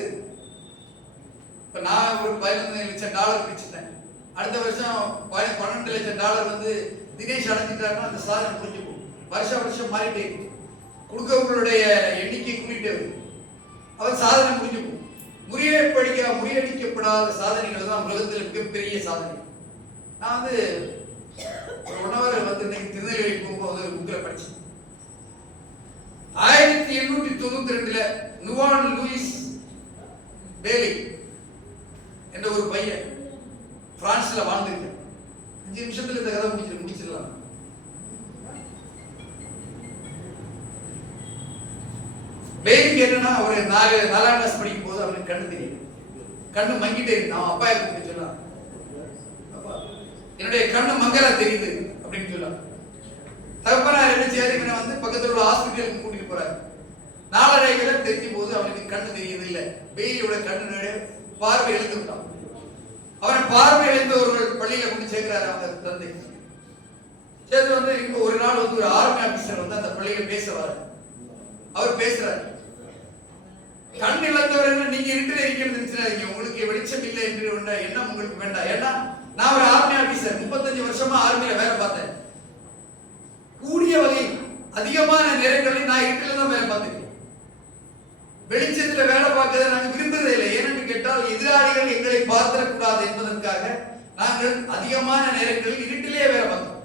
இப்ப நான் ஒரு $15 லட்சம் பிடிச்சிட்டேன். அடுத்த வருஷம் $12 லட்சம் வந்து தினேஷ் அடைஞ்சிட்டாருன்னா அந்த சாதனை புரிஞ்சு போகும். வருஷம் மாறிட்டே கொடுக்கவங்களுடைய எண்ணிக்கை கூட்டிட்டே வரும். அவர் சாதனை முடிஞ்சு போகும். முறியடிக்கப்படாத சாதனைகள் தான் உலகத்தில் மிகப்பெரிய சாதனை. நான் வந்து ஒரு 1 hour வந்து இன்னைக்கு திருநெல்வேலி போகும்போது ஒரு புக்கில் படிச்சேன். 1892 நுவான் லூயிஸ் பேலி என்ற ஒரு பையன் பிரான்ஸ்ல வாழ்ந்திருக்கான். 5 நிமிஷத்துல இந்த கதை முடிச்சிடலாம். பேலிக்கு என்னன்னா ஒரு 4ஆம் கிளாஸ் படிக்கும் போது அவனுக்கு கண்ணு தெரியும். கண்ணு மங்கிட்டே இருக்கு. அவன் அப்பாயை கூப்பிட்டு சொன்னான், என்னுடைய கண்ணு மங்கலா தெரியுது அப்படின்னு சொன்னான். தகப்பனார் என்ன செய்யாரு, இவனை வந்து பக்கத்தில் உள்ள ஹாஸ்பிட்டலுக்கு கூட்டிட்டு போறாரு. 4.5 தெரியும் போது அவனுக்கு கண்ணு தெரியுது இல்ல. பேலியோட கண்ணுடைய பார்வை இழந்து விட்டான். அவனை பார்வை இழந்தவர்கள் பள்ளியில கொண்டு சேர்க்கிறாரு அவங்க தந்தை. சேர்த்து வந்து இப்போ ஒரு நாள் வந்து ஒரு ஆர்மி ஆபீசர் வந்து அந்த பள்ளியில பேச வர. அவர் பேசுறாரு, கண் இழந்தவர்கள் நீங்க இருட்டில் இருக்கிறது நினைச்சிடாதீங்க, உங்களுக்கு வெளிச்சம் இல்லை என்று எண்ணம் உங்களுக்கு வேண்டாம். ஏன்னா நான் ஒரு ஆர்மி ஆபீசர், 35 வருஷமா ஆர்மியில வேலை பார்த்தேன். கூடிய வகை அதிகமான நேரங்களில் நான் இருட்டில தான் வேலை பார்த்திருக்கேன். வெளிச்சத்துல வேலை பார்க்கறதை நாங்கள் விரும்புவதே இல்லை. ஏனென்று கேட்டால் எதிராளிகள் எங்களை பார்த்திடக்கூடாது என்பதற்காக நாங்கள் அதிகமான நேரங்களில் இருட்டிலே வேலை பார்த்தோம்.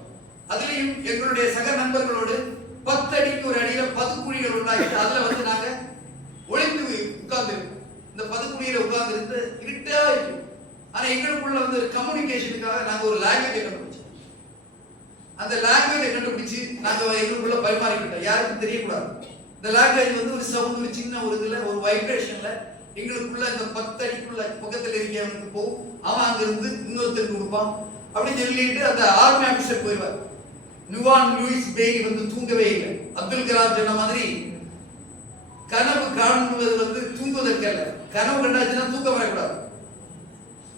அதுலயும் எங்களுடைய சக நண்பர்களோடு 10 அடிக்கு ஒரு அடியில பதுக்குழிகள் உண்டாகிட்டு அதுல வந்து நாங்க ஒளிந்து உட்கார்ந்து இந்த பதுக்குழியில உட்கார்ந்து இருந்து இருட்டா இருக்கு. ஆனா எங்களுக்குள்ள வந்து ஒரு கம்யூனிகேஷனுக்காக நாங்க ஒரு லாங்குவேஜ் கண்டுபிடிச்சோம். அந்த லாங்குவேஜை கண்டுபிடிச்சு நாங்க எங்களுக்குள்ள பரிமாறிக்கிட்டோம், யாருக்கும் தெரியக்கூடாது. இந்த லாங்குவேஜ் வந்து ஒரு சவுண்ட், ஒரு சின்ன ஒரு இதுல ஒரு வைப்ரேஷன்ல எங்களுக்குள்ள இந்த 10 அடிக்குள்ள பக்கத்துல இருக்கவனுக்கு போகும், அவன் அங்க இருந்து இன்னொருத்தருக்கு கொடுப்பான் அப்படின்னு சொல்லிட்டு அந்த ஆர்மி ஆபீசர் போயிடுவார். நுவான் லூயிஸ் பெய்லி வந்து தூங்கவே இல்லை. அப்துல் கலாம் சொன்ன மாதிரி கனவு காணுவது வந்து தூங்குவதற்கு அல்ல, கனவு கண்டாச்சுன்னா தூக்க வரக்கூடாது.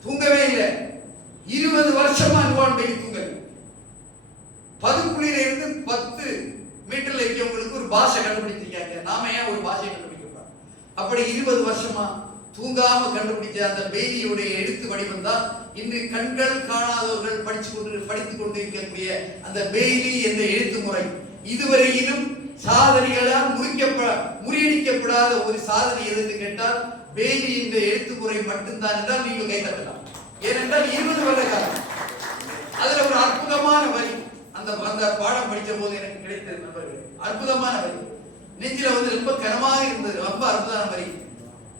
தூங்கவே இல்லை. 20 வருஷமா நுவான் பெய்லி தூங்கல. பதுக்குழியில இருந்து 10 மீட்டர்ல இருக்கவங்களுக்கு ஒரு பாஷை கண்டுபிடிச்சிருக்காங்க. நாம ஏன் ஒரு பாஷையை கண்டுபிடிக்கிறோம்? அப்படி 20 வருஷமா தூங்காம கண்டுபிடிச்ச அந்த பெய்லியுடைய எழுத்து வடிவம் தான் இன்று கண்கள் காணாதவர்கள் படித்துக் கொண்டு இருக்கக்கூடிய அந்த பெய்லி என்ற எழுத்து முறை. இதுவரையிலும் சாதனைகளால் முறியடிக்கப்படாத ஒரு சாதனை எதுன்னு கேட்டால் பெய்லி இந்த எழுத்து முறை மட்டும்தான் என்றால் நீங்கள் கைத்தட்டலாம். ஏனென்றால் 20 வருட காலம். அதுல ஒரு அற்புதமான வரி அந்த பாடம் படிச்ச போது எனக்கு கிடைத்தது நண்பர்களே, அற்புதமான வரி. நெஞ்சில வந்து ரொம்ப கனமாக இருந்தது. ரொம்ப அற்புதமான வரி.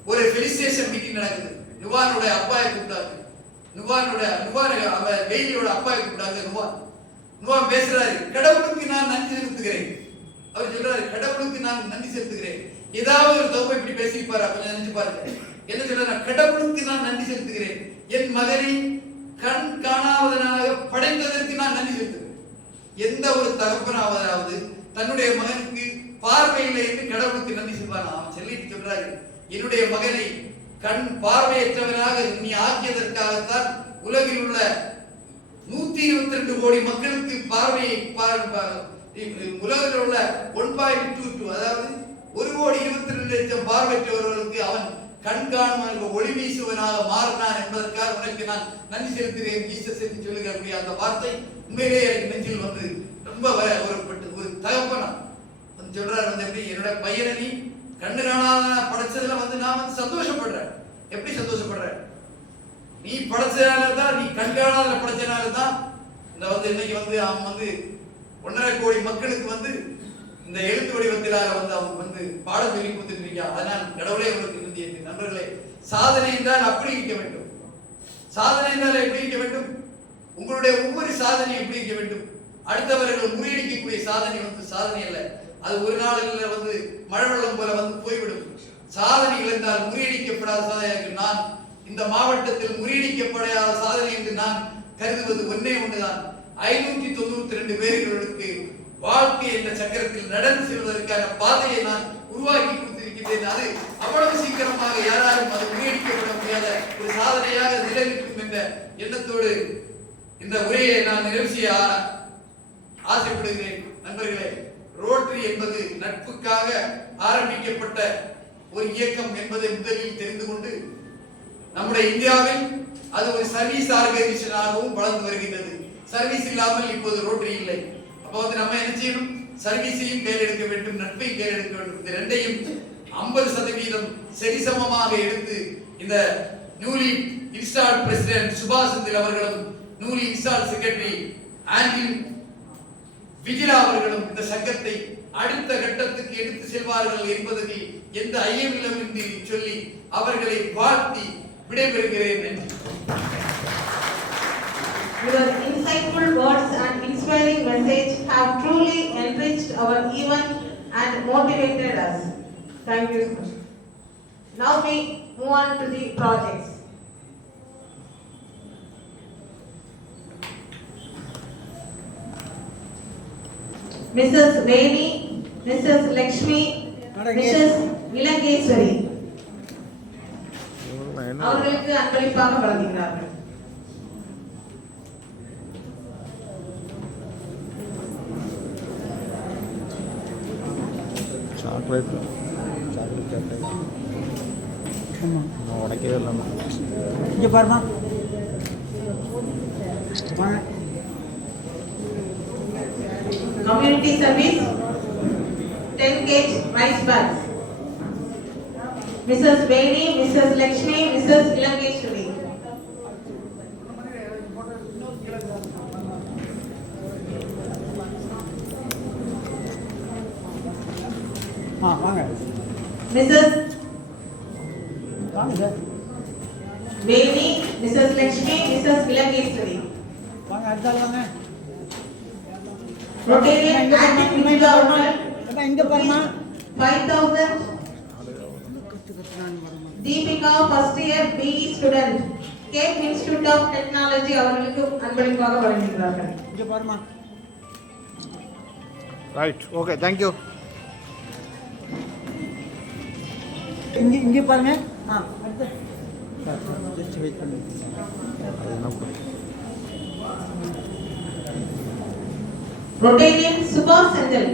ஒரு ஃபெலிசிட்டேஷன் மீட்டிங் நடக்குது. நுவானோட அப்பாயை கூப்பிட்டாங்க. பெய்லியோட அப்பாயை கூப்பிட்டாங்க. நுவான் பேசுறாரு, கடவுளுக்கு நான் நன்றி செலுத்துகிறேன். அவர் சொல்றாரு, கடவுளுக்கு நான் நன்றி செலுத்துகிறேன். ஏதாவது ஒரு தொகுப்பை இப்படி பேசியிருப்பாரா? கொஞ்சம் நினைச்சு பாருங்க. என்ன சொல்றாரு? கடவுளுக்கு நான் நன்றி செலுத்துகிறேன், என் மகனை கண் காணாதவனாக படைத்ததற்கு நான் நன்றி செலுத்துகிறேன். எந்த ஒரு தகப்பனாவது தன்னுடைய மகனுக்கு பார்வையில்லை என்று கடவுளுக்கு நன்றி சொல்வானா? அவன் சொல்லிட்டு சொல்றாரு, என்னுடைய மகனை கண் பார்வையற்றவனாக நீ ஆக்கியதற்காகத்தான் உலகில் உள்ள 122 கோடி மக்களுக்கு பார்வையை உலகில் உள்ள 1.22 அதாவது 1,22,00,000 பார்வையற்றவர்களுக்கு அவன் கண் காணும் ஒளி வீசுவனாக மாறினான் என்பதற்காக உனக்கு நான் நன்றி செலுத்துகிறேன் ஜீசஸ் என்று சொல்லுகிற அந்த வார்த்தை உண்மையிலே எனக்கு நெஞ்சில் வந்து ரொம்ப ஒரு தகப்பனா சொல்றாரு வந்து, எப்படி என்னோட பையனை நீ கண்ணு காணாத படைச்சதுல வந்து நான் வந்து சந்தோஷப்படுறேன். எப்படி சந்தோஷப்படுறேன்? நீ படைச்சதுனாலதான், நீ கண் காணாத படைச்சதுனாலதான் இந்த வந்து இன்னைக்கு வந்து அவன் வந்து 1.5 கோடி மக்களுக்கு வந்து இந்த எழுத்து வடிவத்திலாக வந்து அவன் வந்து பாடம் சொல்லி கொடுத்துருக்கீங்க. அதனால் கடவுளே உங்களுக்கு நன்றி. நண்பர்களே, சாதனை என்றால் அப்படி இருக்க வேண்டும். சாதனை என்றால் எப்படி இருக்க வேண்டும்? உங்களுடைய ஒவ்வொரு சாதனை எப்படி இருக்க வேண்டும்? அடுத்தவர்கள் முறியடிக்கக்கூடிய சாதனை வந்து சாதனை அல்ல. அது ஒரு நாளில் வந்து மழை வெள்ளம் போல வந்து போய்விடும். சாதனைகள் என்றால் முறியடிக்கப்படாத சாதனை. நான் இந்த மாவட்டத்தில் முறியடிக்கப்படாத சாதனை என்று நான் கருதுவது ஒன்னே ஒன்றுதான். 592 பேர்களுக்கு வாழ்க்கை என்ற சக்கரத்தில் நடந்து செல்வதற்கான பாதையை நான் உருவாக்கி கொடுத்திருக்கிறேன். அது அவ்வளவு சீக்கிரமாக யாராலும் அது முறியடிக்கப்பட முடியாத ஒரு சாதனையாக நிலைநிற்கும் என்ற எண்ணத்தோடு இந்த உரையை நான் நிறைவு செய்ய ஆசைப்படுகிறேன். நண்பர்களே, ரோட்டரி என்பது நட்புக்காக ஆரம்பிக்கப்பட்ட ஒரு இயக்கம் என்பதை முதலில் தெரிந்து கொண்டு நம்முடைய இந்தியாவில் அது ஒரு சர்வீஸ் ஆர்கனைசேஷனாகவும் வளர்ந்து வருகின்றது. சர்வீஸ் இல்லாமல் இப்போது ரோட்டரி இல்லை. அப்போ வந்து நம்ம என்ன செய்யணும்? சர்வீஸையும் கையில் எடுக்க வேண்டும், நட்பையும் கையில் எடுக்க வேண்டும். இந்த ரெண்டையும் 50% சரிசமமாக எடுத்து இந்த நியூலி இன்ஸ்டால்ட் பிரசிடென்ட் சுபாஷ் சந்திர அவர்களும் நியூலி இன்ஸ்டால்ட் செக்ரட்டரி ஆண்டின் விஜிலா அவர்களும் இந்த சங்கத்தை அடுத்த கட்டத்துக்கு எடுத்து செல்வார்கள் என்பதற்கு எந்த ஐயமில்லை என்று சொல்லி அவர்களை வாழ்த்தி விடைபெறுகிறேன். நன்றி. Your insightful words and inspiring message have truly enriched our event and motivated us. Thank you so much. Now we move on to the projects. Mrs. Veni, Mrs. Lakshmi, Mrs. Vilangeshwari அவர்களுக்கு அன்பளிப்பாக வழங்குகிறார்கள். Chocolate உடைக்கவே இல்லை. இங்கே பாருமா, Community service 10 kg rice bags. Mrs. Veni, Mrs. Lakshmi, Mrs. Vilangeshwari. வாங்க. Mrs. வாங்க. Veni, Mrs. Lakshmi, Mrs. Vilangeshwari. வாங்க, அடுத்தால வாங்க. Rotarian active development. இங்க பாருமா 5,000. Deepika first year BE student. Cape Institute of Technology அவர்களுக்கு அன்பளிப்பாக வழங்குகிறார்கள். இங்க பாருமா. Right okay thank you. இங்க பாருங்க. அடுத்து ஜஸ்ட் வெயிட் பண்ணுங்க. Rotarian Subhash Senthil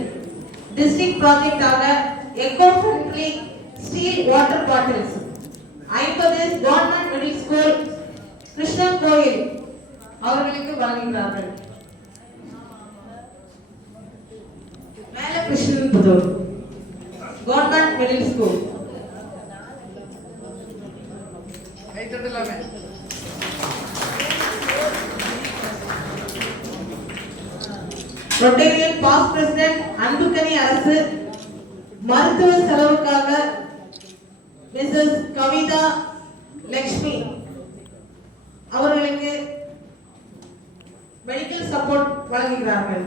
district project ஆக eco friendly steel water bottles 50 government middle school Krishnan Koil அவர்களுக்கு வழங்குகிறார்கள். Mela Krishnan Puthur government middle school. Rotarian past president Anbukkani Arasu மருத்துவ செலவுக்காக மிஸ்ஸஸ் கவிதா லட்சுமி அவர்களுக்கு மெடிக்கல் சப்போர்ட் வழங்குகிறார்கள்.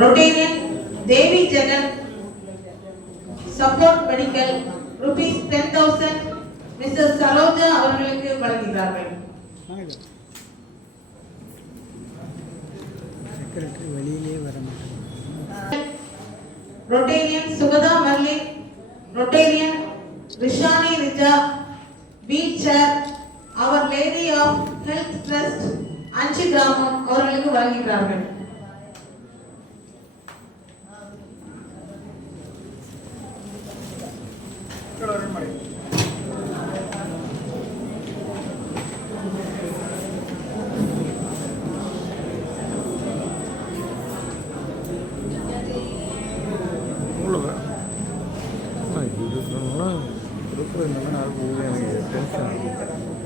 Rotarian Devi Jagan support medical rupees 10,000 Mrs. Saroja அவர்களுக்கு வழங்குகிறார்கள். செக்ரட்டரி வெளியிலே வர மாட்டாங்க. Rotarian Sugada Malik, Rotarian Rishani Rija, wheelchair Our Lady of Health Trust Anchi Gramam அவர்களுக்கு வழங்குகிறார்கள்.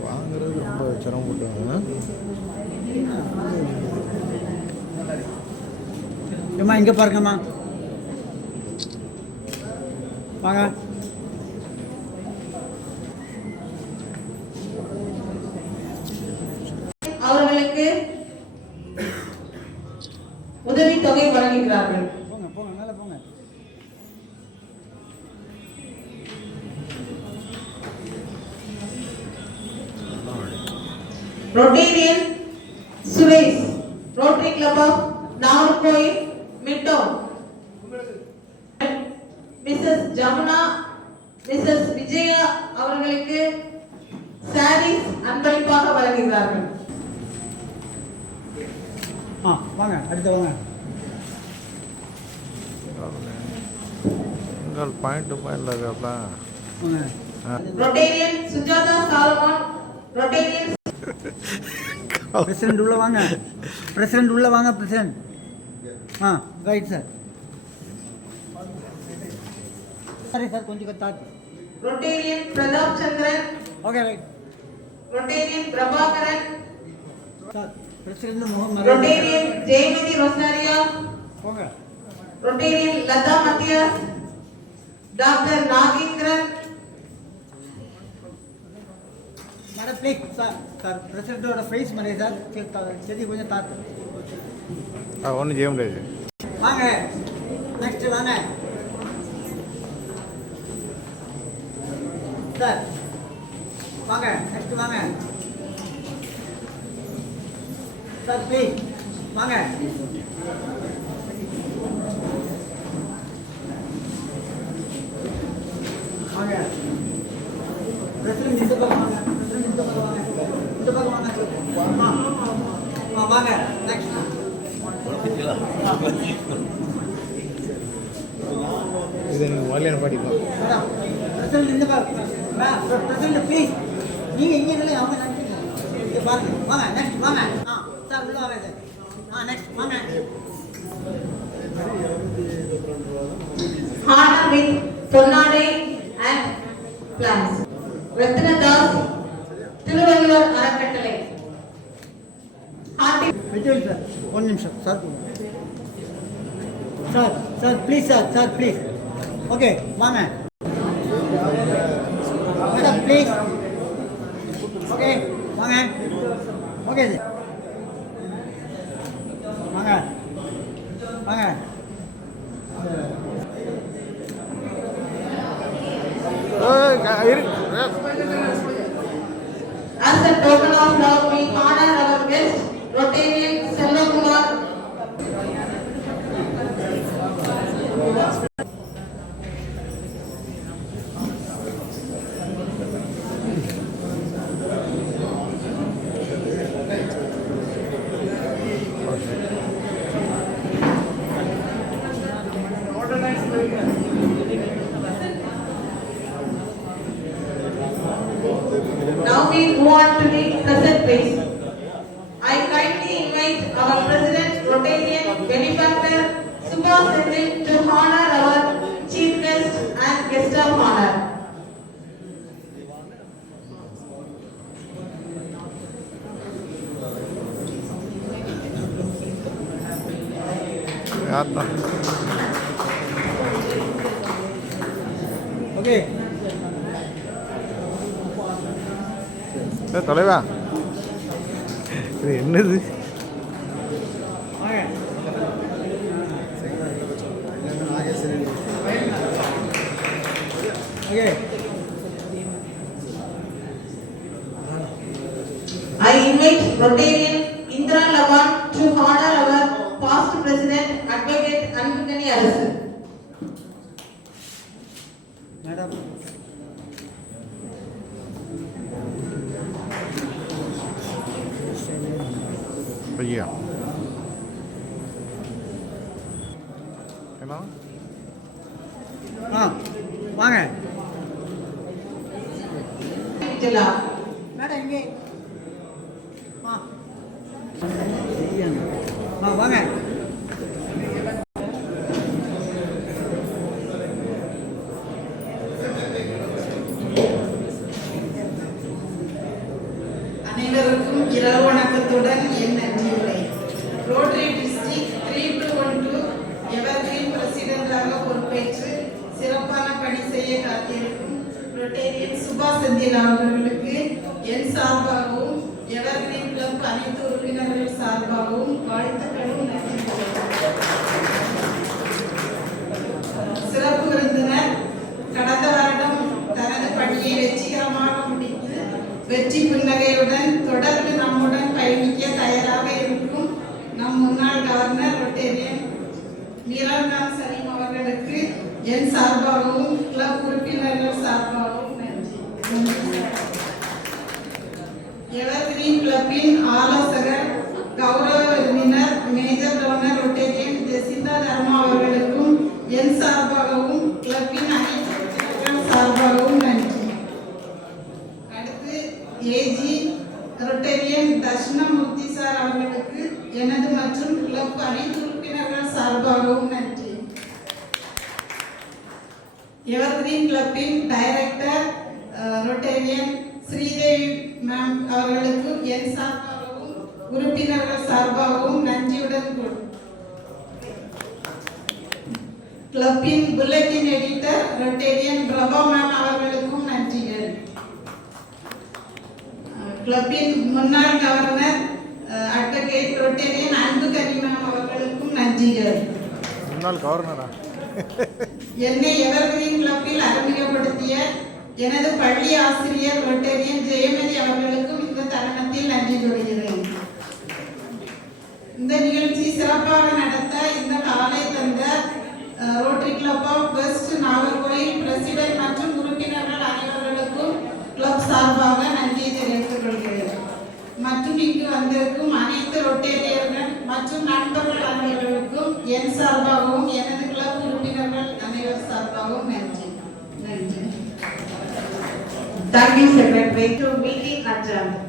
வாங்குறது ரொம்ப சிரமப்பட்டாங்க. ஏம்மா இங்கே பாருங்கம்மா வாங்க. அவர்களுக்கு உதவித்தொகை வழங்குகிறார்கள். போங்க போங்க மேலே போங்க. Rotarian Suresh, Rotary Club of Nagarkoil, Midtown. Mrs. Jamuna, Mrs. Vijaya அவர்களுக்கு sarees அன்பளிப்பாக வழங்குகிறார்கள். வாங்க அடுத்து வாங்க. உங்கள் பாயிண்ட் இருக்காப்பா. Rotarian Sujata Solomon, Rotarian president உள்ள வாங்க. பிரசிடென்ட் உள்ள வாங்க. President right sir. சரி சார் கொஞ்சம் தாத்து. Rotarian Pradap Chandran, okay right. Rotarian Prabhakaran, sir president முகம் Rotarian Jayamati Rosario, போங்க. Rotarian Lata Mathias, Dr. Nagendran. Madam please sir. Sir பிரசிடென்ட்டோட face மாதிரி சார் செடி கொஞ்சம் தாத்து. ஒன்றும் செய்ய முடியாது. வாங்க நெக்ஸ்ட் வாங்க சார். வாங்க நெக்ஸ்ட் வாங்க சார் ப்ளீஸ் வாங்க. வாங்க பிரசிடென்ட் இந்த பக்கம் வாங்க. பிரசிடென்ட் இந்த பக்கம் வாங்க. இந்த பக்கம் வாங்க. வாங்க நெக்ஸ்ட். இது நீங்கள் வரலையான படிக்கலாம். பிரசிடென்ட் இந்த பக்கம். பிரசிடென்ட் ப்ளீஸ் நீங்கள் இங்கே இல்லை அவங்க நினைக்கிறீங்க. இங்கே பாருங்க. வாங்க நெக்ஸ்ட் வாங்க. சார் உள்ள வாங்க சார். நெக்ஸ்ட் வாங்க. Honor with Tornade and plans. Ratnadas, Thiruvalluvar அறக்கட்டளை. விஜய் சார் ஒரு நிமிஷம் sir. Sir sir please please sir please. Okay வாங்க மேடம் ப்ளீஸ். ஓகே வாங்க. ஓகே வாங்க வாங்க. As a token of love, we honor our guest, Rotarian Selvakumar. Now we move on to the present phase. I kindly invite our President, Rotarian benefactor, Subhash Sendil, to honor our chief guest and guest of honor. Okay தலைவா இது என்னது? வாங்க. Okay I invite Rotarian Indra Lavan to honor our past president, Advocate Anbukani Arasu. Madam ஐயா என்ன வாங்க Jala. Madam இங்கே வாங்க. அனைவருக்கும் இரவு வணக்கத்துடன் என் நன்றி உரை. ரோட்டரி டிஸ்ட்ரிக்ட் 3212 எவர்கிரீன் பிரசிடென்டாக பொறுப்பேற்று சிறப்பான பணி செய்ய காத்திருக்கும் ரொட்டேரியன் சுபாஷ் செந்தில் அவர்களுக்கு என் சார்பாகவும் எவர்கிரீன் கிளப் அனைத்து உறுப்பினர்கள் சார்பாகவும் வாழ்த்துக்களும் நன்றி. சிறப்பு விருந்தினர் கடந்த வருடம் தனது பணியை வெற்றிகரமாக முடித்து வெற்றி புன்னகையுடன் தொடர்ந்து நம்முடன் பயணிக்க தயாராக இருக்கும் நம் முன்னாள் கவர்னர் ரொட்டேரியன் மீரான்கான் சலீம் அவர்களுக்கு என் சார்பாகவும் கிளப் உறுப்பினர்கள் சார்பாகவும் நன்றி. எவர்கிரீன் கிளப்பின் ஆலோசகர் கௌரவ விருந்தினர் மேஜர் டோனர் ரொட்டேரியன் ஜெசிந்தா தர்மா அவர்களுக்கும் என் சார்பாகவும் கிளப்பின் அனைத்து உறுப்பினர்கள் சார்பாகவும் நன்றி. அடுத்து ஏஜி ரொட்டேரியன் தட்சிணமூர்த்தி சார் அவர்களுக்கு எனது மற்றும் கிளப் அனைத்து உறுப்பினர்கள் சார்பாகவும் நன்றி. எவர்கிரீன் கிளப்பின் டைரக்டர் ரொட்டேரியன் ஸ்ரீதேவி மேம் அவர்களுக்கு என் சார்பாகவும் உறுப்பினர்கள் சார்பாகவும் நன்றியுடன் கிளப்பின் bulletin editor Rotarian Prabha ma'am அவர்களுக்கும் நன்றிகள். கிளப்பின் முன்னாள் governor advocate Rotarian Anbukani ma'am அவர்களுக்கும் நன்றிகள். முன்னாள் கவர்னரா? என்னை எவர்கிரீன் கிளப்பில் அறிமுகப்படுத்திய எனது பள்ளி ஆசிரியர் ரொட்டேரியன் ஜெயமதி அவர்களுக்கும் இந்த தருணத்தில் நன்றி கூறுகிறேன். இந்த நிகழ்ச்சி சிறப்பாக நடத்த இந்த காலை தந்த Rotary club of west Nagercoil president மற்றும் உறுப்பினர்கள் அனைவர்களுக்கும் கிளப் சார்பாக நன்றியை தெரிவித்துக் கொள்கிறேன். மற்றும் இங்கு வந்திருக்கும் அனைத்து ரொட்டேரியர்கள் மற்றும் நண்பர்கள் அனைவர்களுக்கும் என் சார்பாகவும் எனது கிளப் உறுப்பினர்கள் அனைவர் சார்பாகவும் நன்றி. நன்றி. Thank you, Secretary. To meeting adjourned.